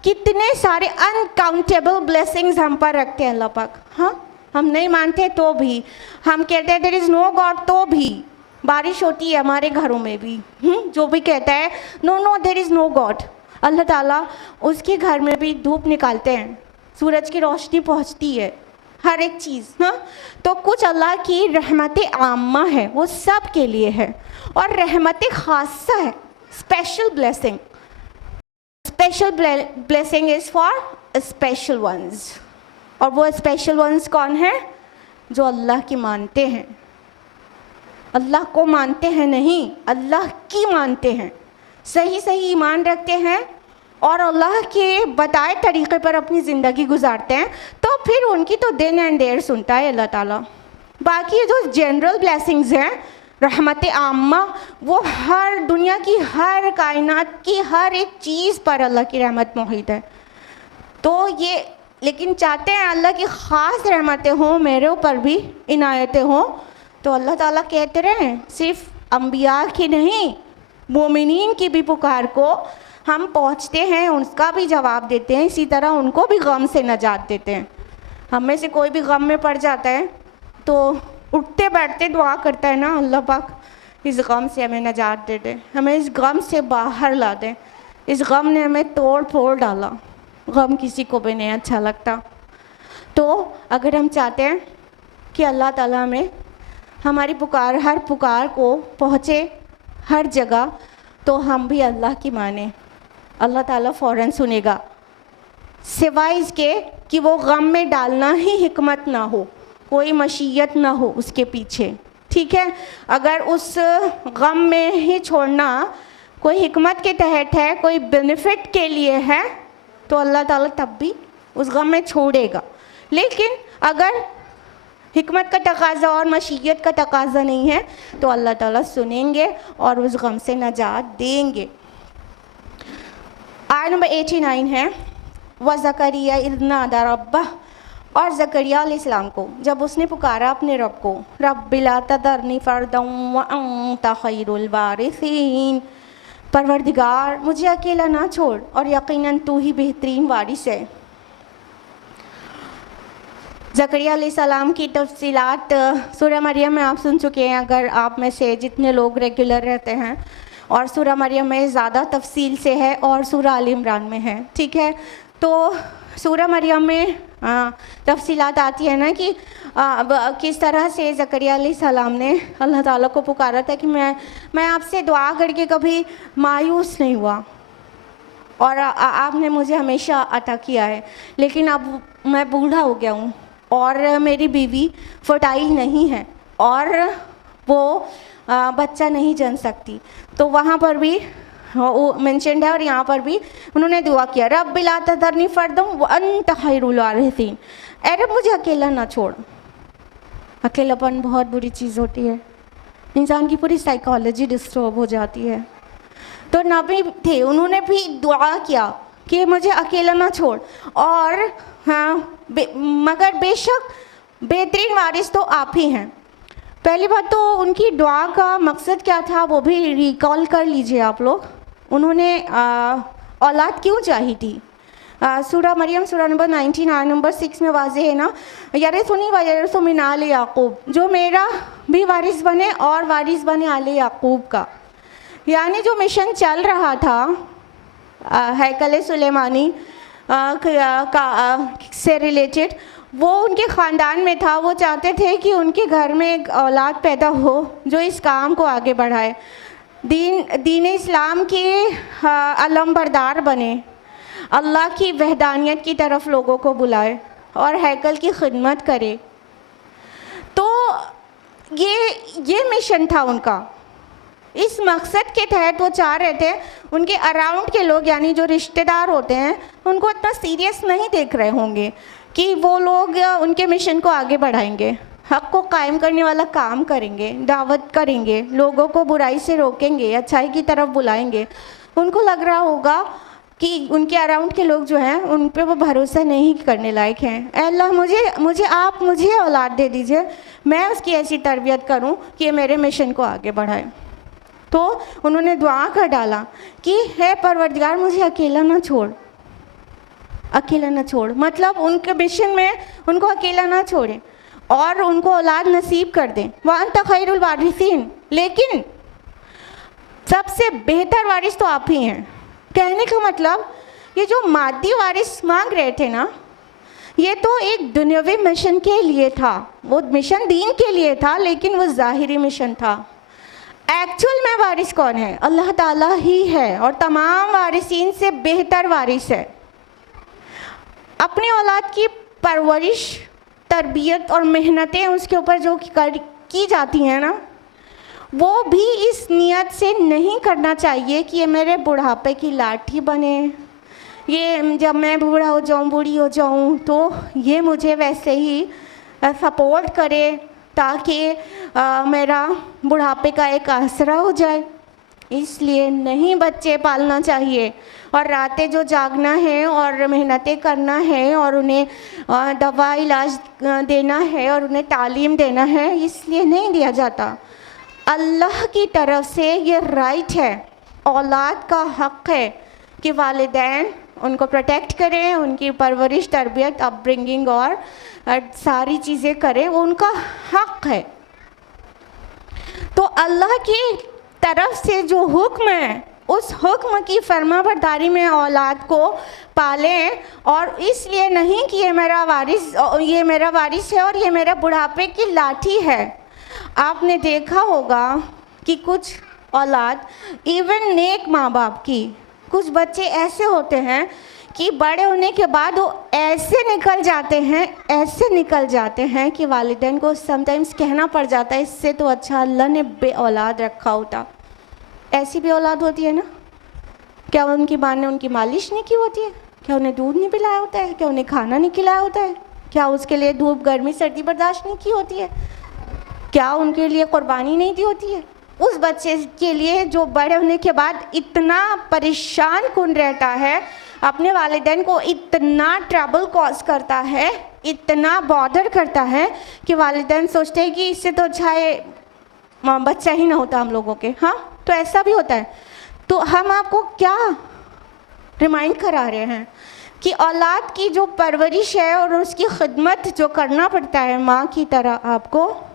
कितने सारे अनकाउंटेबल ब्लेसिंग्स हम पर रखते हैं अल्लाह पाक। हाँ, हम नहीं मानते तो भी, हम कहते हैं देयर इज़ नो गॉड तो भी बारिश होती है हमारे घरों में भी। जो भी कहता है no there is no God, Allah ताला उसके घर में भी धूप निकालते हैं, सूरज की रोशनी पहुंचती है, हर एक चीज़। हाँ, तो कुछ अल्लाह की रहमत आम्मा है, वो सब के लिए है, और रहमत खासा है, special blessing. Special blessing is for special ones, और वो स्पेशल वंस कौन है? जो अल्लाह की मानते हैं। अल्लाह को मानते हैं नहीं, अल्लाह की मानते हैं, सही सही ईमान रखते हैं और अल्लाह के बताए तरीक़े पर अपनी ज़िंदगी गुजारते हैं, तो फिर उनकी तो दिन एंड देर सुनता है अल्लाह ताला। बाकी जो जनरल ब्लेसिंग्स हैं, रहमत आम्मा, वो हर दुनिया की, हर कायनात की हर एक चीज़ पर अल्लाह की रहमत मोहित है। तो ये लेकिन चाहते हैं अल्लाह की ख़ास रहमतें हों, मेरे ऊपर भी इनायतें हों, तो अल्लाह ताला कहते रहें सिर्फ अम्बिया की नहीं, मोमिनीन की भी पुकार को हम पहुँचते हैं, उसका भी जवाब देते हैं, इसी तरह उनको भी गम से नजात देते हैं। हम में से कोई भी गम में पड़ जाता है तो उठते बैठते दुआ करता है ना, अल्लाह पाक इस गम से हमें नजात दे दे, हमें इस गम से बाहर ला दे। इस गम ने हमें तोड़ फोड़ डाला, गम किसी को भी नहीं अच्छा लगता। तो अगर हम चाहते हैं कि अल्लाह ताला हमें हमारी पुकार, हर पुकार को पहुँचे हर जगह, तो हम भी अल्लाह की माने, अल्लाह ताला फ़ौरन सुनेगा, सिवाय इसके कि वो गम में डालना ही हिकमत ना हो, कोई मशीयत ना हो उसके पीछे। ठीक है, अगर उस गम में ही छोड़ना कोई हिकमत के तहत है, कोई बेनिफिट के लिए है, तो अल्लाह ताला तब भी उस गम में छोड़ेगा। लेकिन अगर हिकमत का तकाज़ा और मशीयत का तकाज़ा नहीं है, तो अल्लाह ताला सुनेंगे और उस गम से नजात देंगे। आयत नंबर 89 है, व ज़करिया इज़ नादा रब्बह, और ज़करिया अलैहिस्सलाम को जब उसने पुकारा अपने रब को, रब्बि ला तज़रनी फ़र्दन व अंता खैरुल वारिसीन, परवरदिगार मुझे अकेला ना छोड़ और यकीनन तू ही बेहतरीन वारिस है। ज़करिया अलैहिस्सलाम की तफसीलात सूरह मरियम में आप सुन चुके हैं, अगर आप में से जितने लोग रेगुलर रहते हैं, और सूरह मरियम में ज़्यादा तफसील से है और सूरह आल इमरान में है। ठीक है, तो सूरह मरियम में तफसीलात आती है ना कि किस तरह से ज़करिया अलैहिस्सलाम ने अल्लाह ताला को पुकारा था कि मैं आपसे दुआ करके कभी मायूस नहीं हुआ और आपने मुझे हमेशा अता किया है, लेकिन अब मैं बूढ़ा हो गया हूँ और मेरी बीवी फर्टाइल नहीं है और वो बच्चा नहीं जन सकती। तो वहाँ पर भी वो मेंशन्ड है और यहाँ पर भी उन्होंने दुआ किया, रब्बि ला तज़रनी फ़र्दन व अंता खैरुल वारिसीन, ऐ रब मुझे अकेला ना छोड़। अकेलापन बहुत बुरी चीज़ होती है, इंसान की पूरी साइकोलॉजी डिस्टर्ब हो जाती है। तो नबी थे, उन्होंने भी दुआ किया कि मुझे अकेला ना छोड़, और हाँ मगर बेशक बेहतरीन वारिस तो आप ही हैं। पहली बात तो उनकी दुआ का मकसद क्या था वो भी रिकॉल कर लीजिए आप लोग। उन्होंने औलाद क्यों चाही थी? सूरह मरियम सूरह नंबर 19 आयत नंबर 6 में वाज़ेह है ना, यरिसुनी व यरिसु मिन आले याकूब, जो मेरा भी वारिस बने और वारिस बने आले याकूब का। यानी जो मिशन चल रहा था हैकल सुलेमानी से रिलेटेड, वो उनके ख़ानदान में था। वो चाहते थे कि उनके घर में एक औलाद पैदा हो जो इस काम को आगे बढ़ाए, दीन इस्लाम के अलमबरदार बने, अल्लाह की वहदानियत की तरफ लोगों को बुलाए और हैकल की खिदमत करे। तो ये मिशन था उनका। इस मकसद के तहत वो चाह रहे थे उनके अराउंड के लोग, यानी जो रिश्तेदार होते हैं, उनको इतना सीरियस नहीं देख रहे होंगे कि वो लोग उनके मिशन को आगे बढ़ाएंगे, हक़ को कायम करने वाला काम करेंगे, दावत करेंगे, लोगों को बुराई से रोकेंगे, अच्छाई की तरफ बुलाएंगे। उनको लग रहा होगा कि उनके अराउंड के लोग जो हैं उन पे वो भरोसा नहीं करने लायक हैं। अल्लाह मुझे औलाद दे दीजिए, मैं उसकी ऐसी तरबियत करूं कि ये मेरे मिशन को आगे बढ़ाए। तो उन्होंने दुआ कर डाला कि हे परवरदिगार मुझे अकेला ना छोड़, अकेला ना छोड़, मतलब उनके मिशन में उनको अकेला ना छोड़े और उनको औलाद नसीब कर दें। व अंता खैरुल वारिसीन, लेकिन सबसे बेहतर वारिस तो आप ही हैं। कहने का मतलब ये जो मादी वारिस मांग रहे थे ना, ये तो एक दुनियावी मिशन के लिए था, वो मिशन दीन के लिए था, लेकिन वो ज़ाहिरी मिशन था। एक्चुअल में वारिस कौन है? अल्लाह ताला ही है, और तमाम वारिसीन से बेहतर वारिस है। अपनी औलाद की परवरिश, तरबियत और मेहनतें उसके ऊपर जो की जाती हैं ना, वो भी इस नियत से नहीं करना चाहिए कि ये मेरे बुढ़ापे की लाठी बने, ये जब मैं बूढ़ा हो जाऊँ, बूढ़ी हो जाऊँ, तो ये मुझे वैसे ही सपोर्ट करे ताकि मेरा बुढ़ापे का एक आसरा हो जाए। इसलिए नहीं बच्चे पालना चाहिए, और रातें जो जागना है और मेहनतें करना है और उन्हें दवा इलाज देना है और उन्हें तालीम देना है, इसलिए नहीं दिया जाता। अल्लाह की तरफ से ये राइट है, औलाद का हक़ है कि वालिदैन उनको प्रोटेक्ट करें, उनकी परवरिश, तरबियत, अपब्रिंगिंग और सारी चीज़ें करें, वो उनका हक़ है। तो अल्लाह की तरफ से जो हुक्म है, उस हुक्म की फरमाबरदारी में औलाद को पालें, और इसलिए नहीं कि ये मेरा वारिस है और ये मेरा बुढ़ापे की लाठी है। आपने देखा होगा कि कुछ औलाद, इवन नेक माँ बाप की, कुछ बच्चे ऐसे होते हैं कि बड़े होने के बाद वो ऐसे निकल जाते हैं कि वालिदैन को समटाइम्स कहना पड़ जाता है, इससे तो अच्छा अल्लाह ने बे औलाद रखा होता। ऐसी भी औलाद होती है ना? क्या उनकी माँ ने उनकी मालिश नहीं की होती है? क्या उन्हें दूध नहीं पिलाया होता है? क्या उन्हें खाना नहीं खिलाया होता है? क्या उसके लिए धूप, गर्मी, सर्दी बर्दाश्त नहीं की होती है? क्या उनके लिए कुर्बानी नहीं दी होती है? उस बच्चे के लिए जो बड़े होने के बाद इतना परेशान कुन रहता है, अपने वालिदैन को इतना ट्रबल कॉज करता है, इतना बॉदर करता है कि वालिदैन सोचते हैं कि इससे तो अच्छा है बच्चा ही ना होता हम लोगों के। हाँ, तो ऐसा भी होता है। तो हम आपको क्या रिमाइंड करा रहे हैं कि औलाद की जो परवरिश है और उसकी खिदमत जो करना पड़ता है माँ की तरह आपको,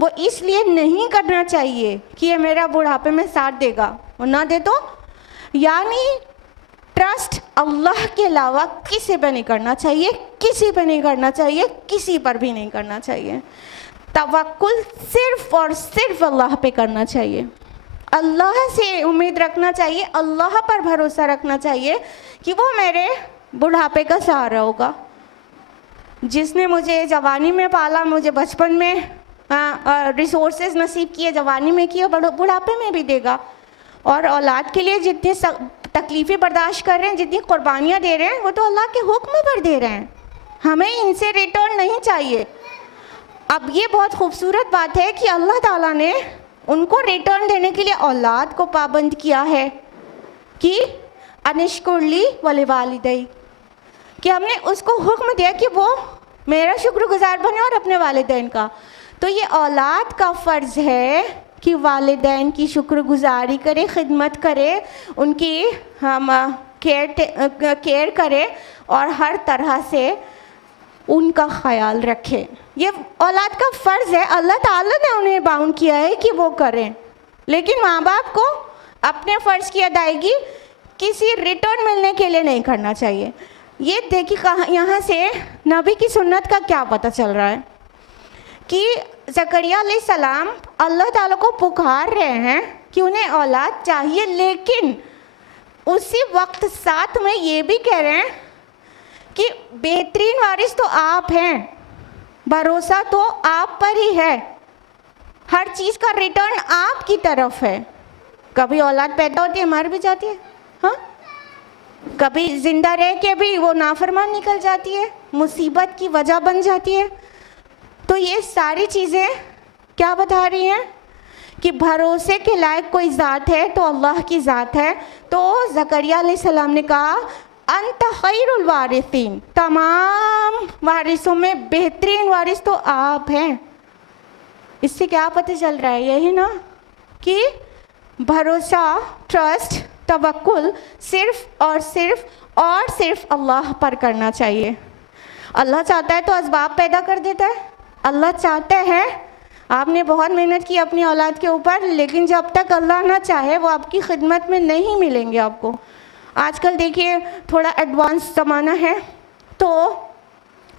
वो इसलिए नहीं करना चाहिए कि ये मेरा बुढ़ापे में साथ देगा, वो ना दे तो। यानी ट्रस्ट अल्लाह के अलावा किसी पे नहीं करना चाहिए, किसी पे नहीं करना चाहिए, किसी पर भी नहीं करना चाहिए। तवक्कुल सिर्फ और सिर्फ अल्लाह पे करना चाहिए। अल्लाह से उम्मीद रखना चाहिए, अल्लाह पर भरोसा रखना चाहिए कि वो मेरे बुढ़ापे का सहारा होगा। जिसने मुझे जवानी में पाला, मुझे बचपन में रिसोर्सेज नसीब किए, जवानी में किए, बुढ़ापे में भी देगा। और औलाद के लिए जितनी तकलीफ़ें बर्दाश्त कर रहे हैं, जितनी कुर्बानियाँ दे रहे हैं, वो तो अल्लाह के हुक्म पर दे रहे हैं, हमें इनसे रिटर्न नहीं चाहिए। अब ये बहुत खूबसूरत बात है कि अल्लाह ताला ने उनको रिटर्न देने के लिए औलाद को पाबंद किया है कि अनिश्कुरली वले वालिदै, कि हमने उसको हुक्म दिया कि वो मेरा शुक्रगुजार बने और अपने वालिदैन का। तो ये औलाद का फ़र्ज़ है कि वालिदैन की शुक्रगुजारी करे, खिदमत करे, उनकी हम केयर करे और हर तरह से उनका ख्याल रखें। ये औलाद का फ़र्ज़ है, अल्लाह ताला ने उन्हें बाउंड किया है कि वो करें। लेकिन माँ बाप को अपने फ़र्ज़ की अदायगी किसी रिटर्न मिलने के लिए नहीं करना चाहिए। ये देखिए कहाँ, यहाँ से नबी की सुन्नत का क्या पता चल रहा है कि ज़करिया अलैहिस्सलाम अल्लाह ताला को पुकार रहे हैं कि उन्हें औलाद चाहिए, लेकिन उसी वक्त साथ में ये भी कह रहे हैं कि बेहतरीन वारिस तो आप हैं, भरोसा तो आप पर ही है, हर चीज़ का रिटर्न आपकी तरफ है। कभी औलाद पैदा होती है, मर भी जाती है, हाँ, कभी जिंदा रह के भी वो नाफरमान निकल जाती है, मुसीबत की वजह बन जाती है। तो ये सारी चीज़ें क्या बता रही हैं कि भरोसे के लायक कोई ज़ात है तो अल्लाह की ज़ात है। तो ज़करिया अलैहिस्सलाम ने कहा अंत खैरुल वारिसीन, तमाम वारिसों में बेहतरीन वारिस तो आप हैं। इससे क्या पता चल रहा है? यही ना कि भरोसा, ट्रस्ट, तवक्कुल सिर्फ और सिर्फ अल्लाह पर करना चाहिए। अल्लाह चाहता है तो असबाब पैदा कर देता है। अल्लाह चाहता है, आपने बहुत मेहनत की अपनी औलाद के ऊपर, लेकिन जब तक अल्लाह ना चाहे वो आपकी खिदमत में नहीं मिलेंगे आपको। आजकल देखिए थोड़ा एडवांस ज़माना है, तो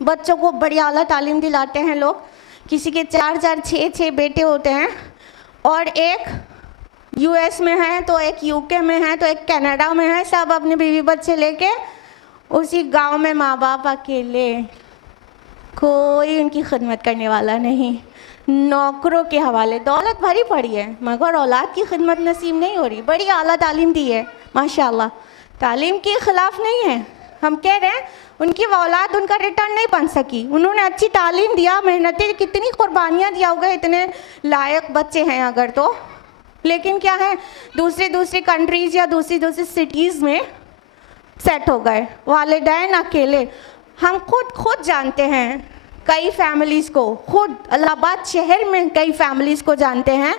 बच्चों को बड़ी आला तालीम दिलाते हैं लोग। किसी के 4-4 6-6 बेटे होते हैं, और एक यूएस में है, तो एक यूके में है, तो एक कनाडा में है, सब अपने बीवी बच्चे लेके उसी गांव में, माँ बाप अकेले, कोई उनकी खिदमत करने वाला नहीं, नौकरों के हवाले। दौलत भरी पड़ी है मगर औलाद की खिदमत नसीब नहीं हो रही। बड़ी आला तालीम दी है माशाल्लाह, तालीम के ख़िलाफ़ नहीं है, हम कह रहे हैं उनकी औलाद उनका रिटर्न नहीं बन सकी। उन्होंने अच्छी तालीम दिया, मेहनतें, कितनी कुर्बानियाँ दिया होगा, इतने लायक बच्चे हैं अगर तो, लेकिन क्या है दूसरी कंट्रीज़ या दूसरी सिटीज़ में सेट हो गए, वालिदैन अकेले। हम खुद जानते हैं कई फैमिलीज़ को, खुद इलाहाबाद शहर में कई फैमिलीज़ को जानते हैं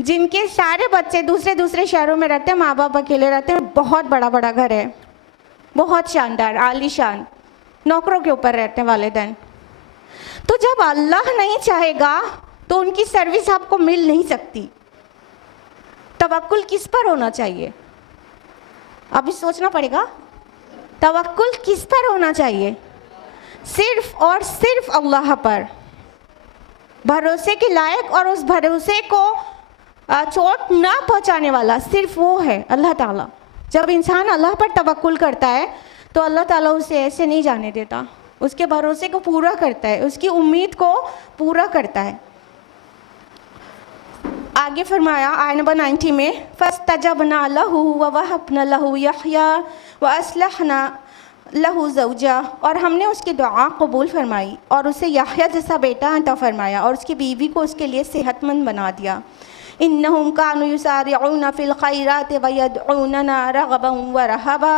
जिनके सारे बच्चे दूसरे शहरों में रहते हैं, माँ बाप अकेले रहते हैं, बहुत बड़ा घर है, बहुत शानदार आलीशान, नौकरों के ऊपर रहते हैं वालिदैन। तो जब अल्लाह नहीं चाहेगा तो उनकी सर्विस आपको मिल नहीं सकती। तवक्कुल किस पर होना चाहिए, अभी सोचना पड़ेगा। तवक्कुल किस पर होना चाहिए? सिर्फ और सिर्फ अल्लाह पर, भरोसे के लायक और उस भरोसे को चोट ना पहुंचाने वाला सिर्फ वो है अल्लाह ताला। जब इंसान अल्लाह पर तवक्कुल करता है तो अल्लाह ताला उसे ऐसे नहीं जाने देता, उसके भरोसे को पूरा करता है, उसकी उम्मीद को पूरा करता है। आगे फरमाया आयत नंबर 90 में, फस्तजबना लहू व वहबना लहू यहया व अस्लहना लहू ज़ौजा, और हमने उसकी दुआ कबूल फरमाई और उसे यहया जैसा बेटा अता फरमाया और उसकी बीवी को उसके लिए सेहतमंद बना दिया। इन्नहुम कानू युसारिऊना फिल खैरात व यदऊनना रगबन व रहबा,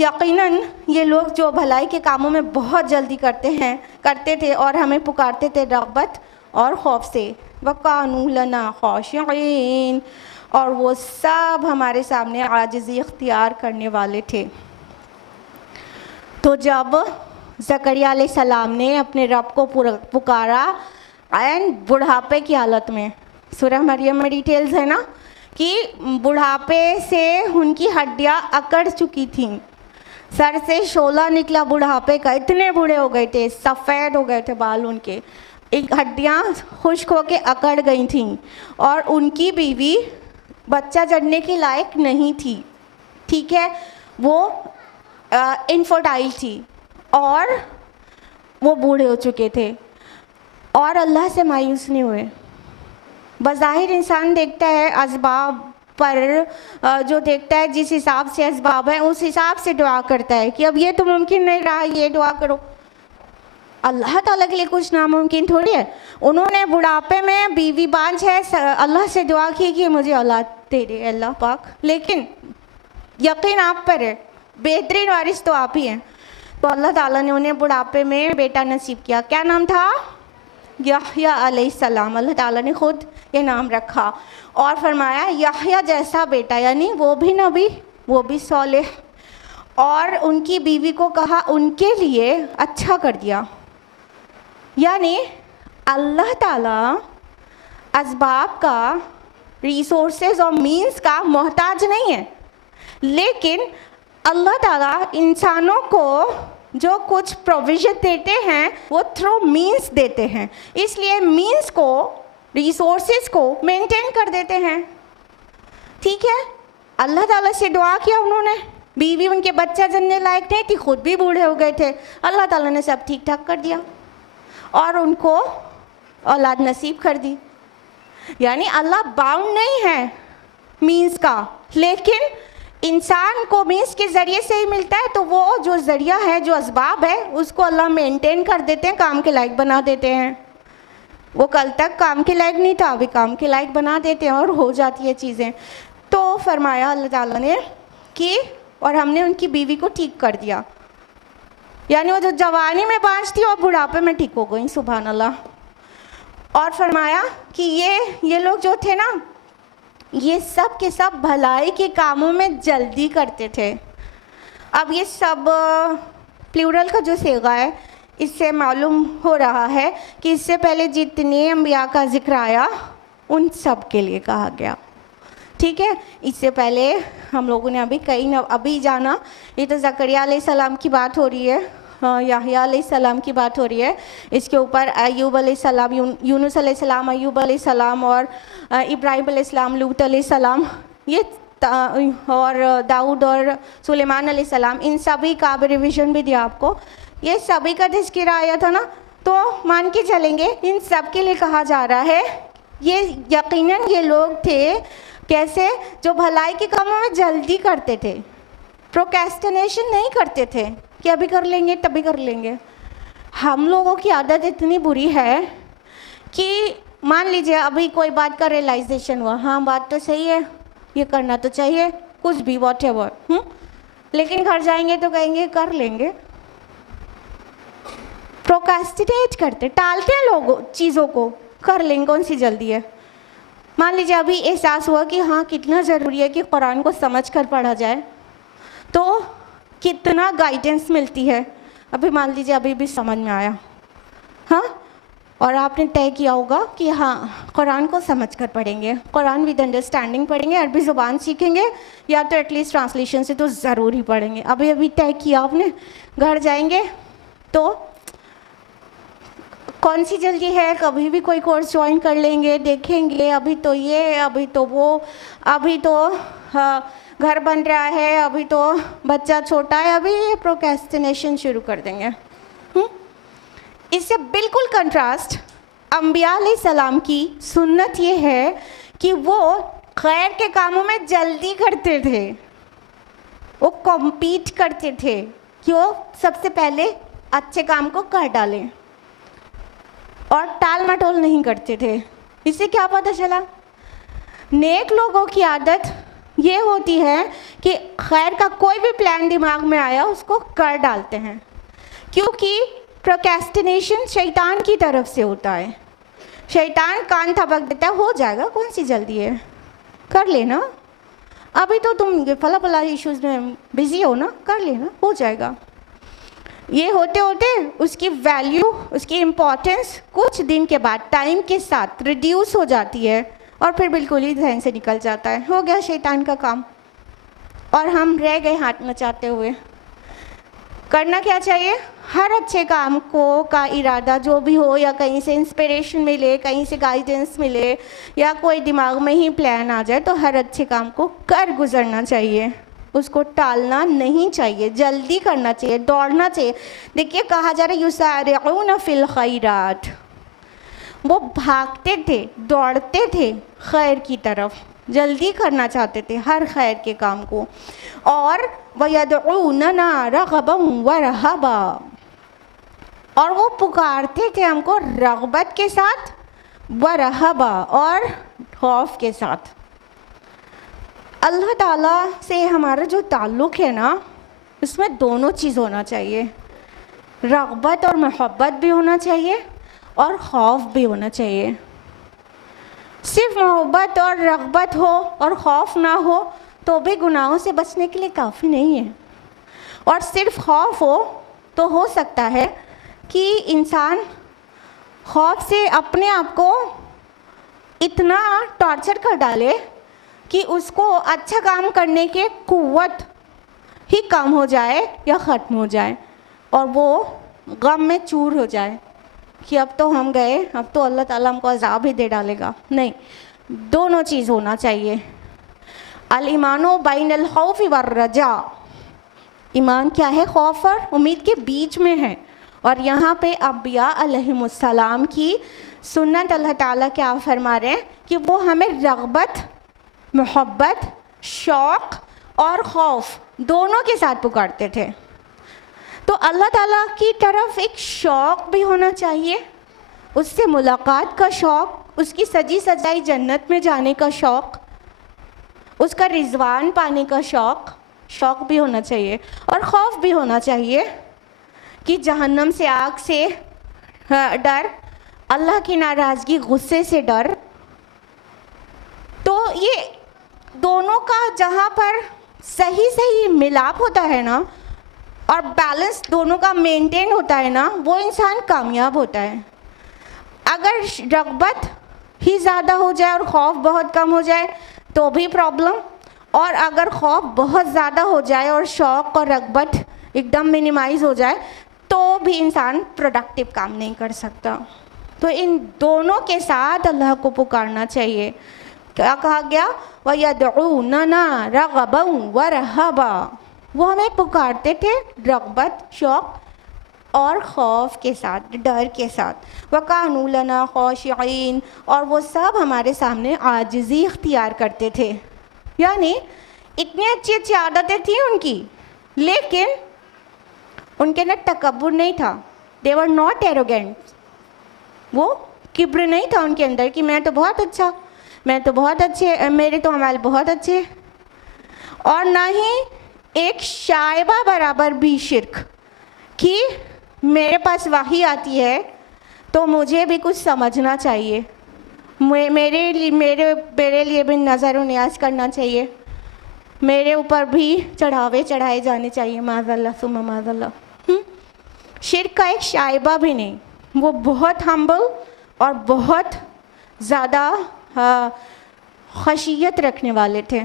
यकीनन ये लोग जो भलाई के कामों में बहुत जल्दी करते थे और हमें पुकारते थे रग़बत और खौफ से। वकानू लना खाशिईन, और वो सब हमारे सामने आजिज़ी इख्तियार करने वाले थे। तो जब ज़करिया अलैहिस्सलाम ने अपने रब को पुकारा एन बुढ़ापे की हालत में, सूरह मरियम में डिटेल्स है ना कि बुढ़ापे से उनकी हड्डियां अकड़ चुकी थीं, सर से शोला निकला बुढ़ापे का, इतने बूढ़े हो गए थे, सफ़ेद हो गए थे बाल उनके, एक हड्डियां खुश्क होके अकड़ गई थीं, और उनकी बीवी बच्चा जन्ने के लायक नहीं थी, ठीक है, वो इनफर्टाइल थी और वो बूढ़े हो चुके थे, और अल्लाह से मायूस नहीं हुए। बज़ाहिर इंसान देखता है असबाब पर, जो देखता है जिस हिसाब से असबाब है उस हिसाब से दुआ करता है कि अब ये तो मुमकिन नहीं रहा, ये दुआ करो। अल्लाह ताला के लिए कुछ नामुमकिन थोड़ी है। उन्होंने बुढ़ापे में बीवी बांझ है, अल्लाह से दुआ की कि मुझे औलाद दे दे अल्लाह पाक, लेकिन यकीन आप पर है, बेहतरीन वारिस तो आप ही हैं। तो अल्लाह ताला ने उन्हें बुढ़ापे में बेटा नसीब किया। क्या नाम था? यहया अलैहिस्सलाम। अल्लाह ताला ने खुद ये नाम रखा और फरमाया यहया जैसा बेटा, यानी वो भी नबी, वो भी सौलेह, और उनकी बीवी को कहा उनके लिए अच्छा कर दिया। यानी अल्लाह ताला असबाब का, रिसोर्सेज और मीन्स का मोहताज नहीं है, लेकिन अल्लाह ताला इंसानों को जो कुछ प्रोविज़न देते हैं वो थ्रू मीन्स देते हैं, इसलिए मीन्स को, रिसोर्सेज को मेंटेन कर देते हैं। ठीक है, अल्लाह ताला से दुआ किया उन्होंने, बीवी उनके बच्चा जनने लायक नहीं थी, खुद भी बूढ़े हो गए थे, अल्लाह ताला ने सब ठीक ठाक कर दिया और उनको औलाद नसीब कर दी। यानी अल्लाह बाउंड नहीं है मीन्स का, लेकिन इंसान को मीन्स के ज़रिए से ही मिलता है, तो वो जो ज़रिया है, जो असबाब है, उसको अल्लाह मेंटेन कर देते हैं, काम के लायक बना देते हैं। वो कल तक काम के लायक नहीं था, अभी काम के लायक बना देते हैं और हो जाती है चीज़ें। तो फरमाया अल्लाह ताला ने कि और हमने उनकी बीवी को ठीक कर दिया, यानी वो जो जवानी में बांझ थी और बुढ़ापे में ठीक हो गई, सुभान अल्लाह। और फरमाया कि ये लोग जो थे ना, ये सब के सब भलाई के कामों में जल्दी करते थे। अब ये सब प्लूरल का जो सेगा है, इससे मालूम हो रहा है कि इससे पहले जितने अंबिया का जिक्र आया उन सब के लिए कहा गया। ठीक है, इससे पहले हम लोगों ने अभी जाना, ये तो ज़करिया अलैहिस्सलाम की बात हो रही है, याह्या अलैहिस्सलाम की बात हो रही है, इसके ऊपर अय्यूब अलैहिस्सलाम, यूनुस अलैहिस्सलाम, अय्यूब अलैहिस्सलाम और इब्राहिम अलैहिस्सलाम, लूत अलैहिस्सलाम, ये और दाऊद और सुलेमान अलैहिस्सलाम, इन सभी का रिविज़न भी दिया आपको। ये सभी का तज़किरा आया था ना, तो मान के चलेंगे इन सब के लिए कहा जा रहा है ये यकीनन ये लोग थे कैसे, जो भलाई के कामों में जल्दी करते थे, प्रोक्रेस्टिनेशन नहीं करते थे कि अभी कर लेंगे तभी कर लेंगे। हम लोगों की आदत इतनी बुरी है कि मान लीजिए अभी कोई बात का रियलाइजेशन हुआ, हाँ बात तो सही है, ये करना तो चाहिए, कुछ भी वॉटएवर, लेकिन घर जाएंगे तो कहेंगे कर लेंगे। प्रोक्रेस्टिनेट करते, टालते हैं लोग चीज़ों को, कर लेंगे, कौन सी जल्दी है। मान लीजिए अभी एहसास हुआ कि हाँ कितना ज़रूरी है कि कुरान को समझ कर पढ़ा जाए, तो कितना गाइडेंस मिलती है। अभी मान लीजिए अभी भी समझ में आया, हाँ, और आपने तय किया होगा कि हाँ कुरान को समझ कर पढ़ेंगे, कुरान विद अंडरस्टैंडिंग पढ़ेंगे, अरबी ज़ुबान सीखेंगे, या तो एटलीस्ट ट्रांसलेशन से तो ज़रूर ही पढ़ेंगे। अभी अभी तय किया आपने, घर जाएंगे तो कौन सी जल्दी है, कभी भी कोई कोर्स ज्वाइन कर लेंगे, देखेंगे, अभी तो ये, अभी तो वो, अभी तो घर बन रहा है, अभी तो बच्चा छोटा है, अभी ये प्रोक्रेस्टिनेशन शुरू कर देंगे। इससे बिल्कुल कंट्रास्ट अंबिया अलैहिस्सलाम की सुन्नत ये है कि वो खैर के कामों में जल्दी करते थे, वो कॉम्पीट करते थे कि वो सबसे पहले अच्छे काम को कर डालें और टाल मटोल नहीं करते थे। इससे क्या पता चला, नेक लोगों की आदत ये होती है कि खैर का कोई भी प्लान दिमाग में आया उसको कर डालते हैं, क्योंकि प्रोक्रेस्टिनेशन शैतान की तरफ से होता है। शैतान कान थपक देता है, हो जाएगा, कौन सी जल्दी है, कर लेना, अभी तो तुम फला फला इश्यूज़ में बिज़ी हो ना, कर लेना, हो जाएगा। ये होते होते उसकी वैल्यू, उसकी इम्पोर्टेंस कुछ दिन के बाद टाइम के साथ रिड्यूस हो जाती है और फिर बिल्कुल ही ध्यान से निकल जाता है, हो गया शैतान का काम, और हम रह गए हाथ मचाते हुए। करना क्या चाहिए, हर अच्छे काम को का इरादा जो भी हो, या कहीं से इंस्पिरेशन मिले, कहीं से गाइडेंस मिले, या कोई दिमाग में ही प्लान आ जाए, तो हर अच्छे काम को कर गुजरना चाहिए, उसको टालना नहीं चाहिए, जल्दी करना चाहिए, दौड़ना चाहिए। देखिए कहा जा रहा है युसारिऊना फिल खैरात, वो भागते थे, दौड़ते थे खैर की तरफ, जल्दी करना चाहते थे हर खैर के काम को, और वयदऊनना रगबन व रहबा, और वो पुकारते थे हमको रगबत के साथ, व रहबा, और खौफ के साथ। अल्लाह ताला से हमारा जो ताल्लुक़ है ना, उसमें दोनों चीज़ होना चाहिए, रग़बत और मोहब्बत भी होना चाहिए और खौफ भी होना चाहिए। सिर्फ मोहब्बत और रग़बत हो और खौफ ना हो तो भी गुनाहों से बचने के लिए काफ़ी नहीं है, और सिर्फ खौफ हो तो हो सकता है कि इंसान खौफ से अपने आप को इतना टॉर्चर कर डाले कि उसको अच्छा काम करने की कुव्वत ही कम हो जाए या ख़त्म हो जाए, और वो गम में चूर हो जाए कि अब तो हम गए, अब तो अल्लाह ताला हमको अज़ाब ही दे डालेगा। नहीं, दोनों चीज़ होना चाहिए। अल ईमानो बैनल खौफ़ वर रजा, ईमान क्या है, खौफ और उम्मीद के बीच में है। और यहाँ पे अंबिया अलैहिमुस्सलाम की सुन्नत अल्लाह ताला क्या फरमा रहे हैं कि वो हमें रग़बत, मोहब्बत, शौक़ और खौफ दोनों के साथ पुकारते थे। तो अल्लाह ताला की तरफ एक शौक़ भी होना चाहिए, उससे मुलाकात का शौक़, उसकी सजी सजाई जन्नत में जाने का शौक़, उसका रिज़वान पाने का शौक़ भी होना चाहिए, और खौफ भी होना चाहिए कि जहन्नम से, आग से डर, अल्लाह की नाराज़गी, गुस्से से डर। तो ये दोनों का जहाँ पर सही सही मिलाप होता है ना, और बैलेंस दोनों का मेंटेन होता है ना, वो इंसान कामयाब होता है। अगर रग़बत ही ज़्यादा हो जाए और खौफ बहुत कम हो जाए तो भी प्रॉब्लम, और अगर खौफ बहुत ज़्यादा हो जाए और शौक़ और रग़बत एकदम मिनिमाइज़ हो जाए तो भी इंसान प्रोडक्टिव काम नहीं कर सकता। तो इन दोनों के साथ अल्लाह को पुकारना चाहिए। क्या कहा गया? वयदऊनना रगबन व रहबा, वो हमें पुकारते थे रगबत, शौक़ और खौफ के साथ, डर के साथ। वकानू लना खाशिईन, और वो सब हमारे सामने आजिज़ी इख्तियार करते थे। यानी इतनी अच्छी अच्छी आदतें थी उनकी, लेकिन उनके अंदर तकब्बुर नहीं था। दे वर नॉट एरोगेंट, वो किब्र नहीं था उनके अंदर कि मैं तो बहुत अच्छा, मैं तो बहुत अच्छे, मेरे तो अमाल बहुत अच्छे। और ना ही एक शायबा बराबर भी शिर्क कि मेरे पास वही आती है तो मुझे भी कुछ समझना चाहिए, मेरे लिए भी नज़र न्याज करना चाहिए, मेरे ऊपर भी चढ़ावे चढ़ाए जाने चाहिए, माज़ल्ला सुम्मा माज़ल्ला। शिर्क का एक शायबा भी नहीं। वो बहुत हम्बल और बहुत ज़्यादा खशियत रखने वाले थे,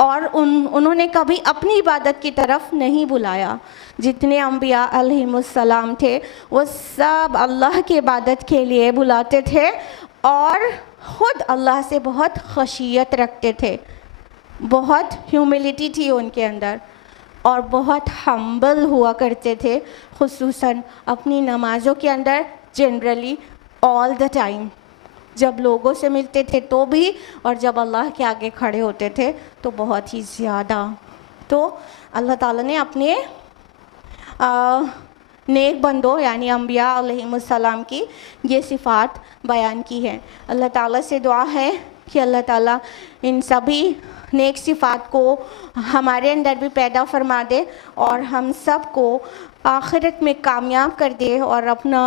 और उन्होंने कभी अपनी इबादत की तरफ नहीं बुलाया। जितने अम्बिया अलैहिमुस्सलाम थे वो सब अल्लाह की इबादत के लिए बुलाते थे और ख़ुद अल्लाह से बहुत खशियत रखते थे, बहुत ह्यूमिलिटी थी उनके अंदर, और बहुत हम्बल हुआ करते थे, खुसूसन अपनी नमाज़ों के अंदर, जनरली ऑल द टाइम। जब लोगों से मिलते थे तो भी, और जब अल्लाह के आगे खड़े होते थे तो बहुत ही ज़्यादा। तो अल्लाह ताला ने अपने नेक बंदों यानी अम्बिया अलैहिमुस्सलाम की ये सिफ़ात बयान की है। अल्लाह ताला से दुआ है कि अल्लाह ताला इन सभी नेक सिफ़ात को हमारे अंदर भी पैदा फरमा दे और हम सब को आखिरत में कामयाब कर दे और अपना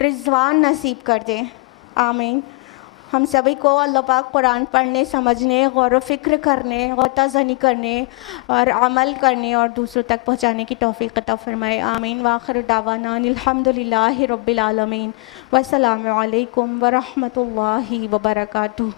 रिज़वान नसीब कर दे। आमीन। हम सभी को अल्लाह पाक कुरान पढ़ने, समझने, गौर व फ़िक्र करने, गौताज़नी करने और अमल करने और दूसरों तक पहुँचाने की तौफ़ीक़ अता फ़रमाए। आमीन। व आख़िर दावाना अल्हम्दुलिल्लाहि रब्बिल आलमीन। वस्सलामु अलैकुम व रहमतुल्लाहि व बरकातुहू।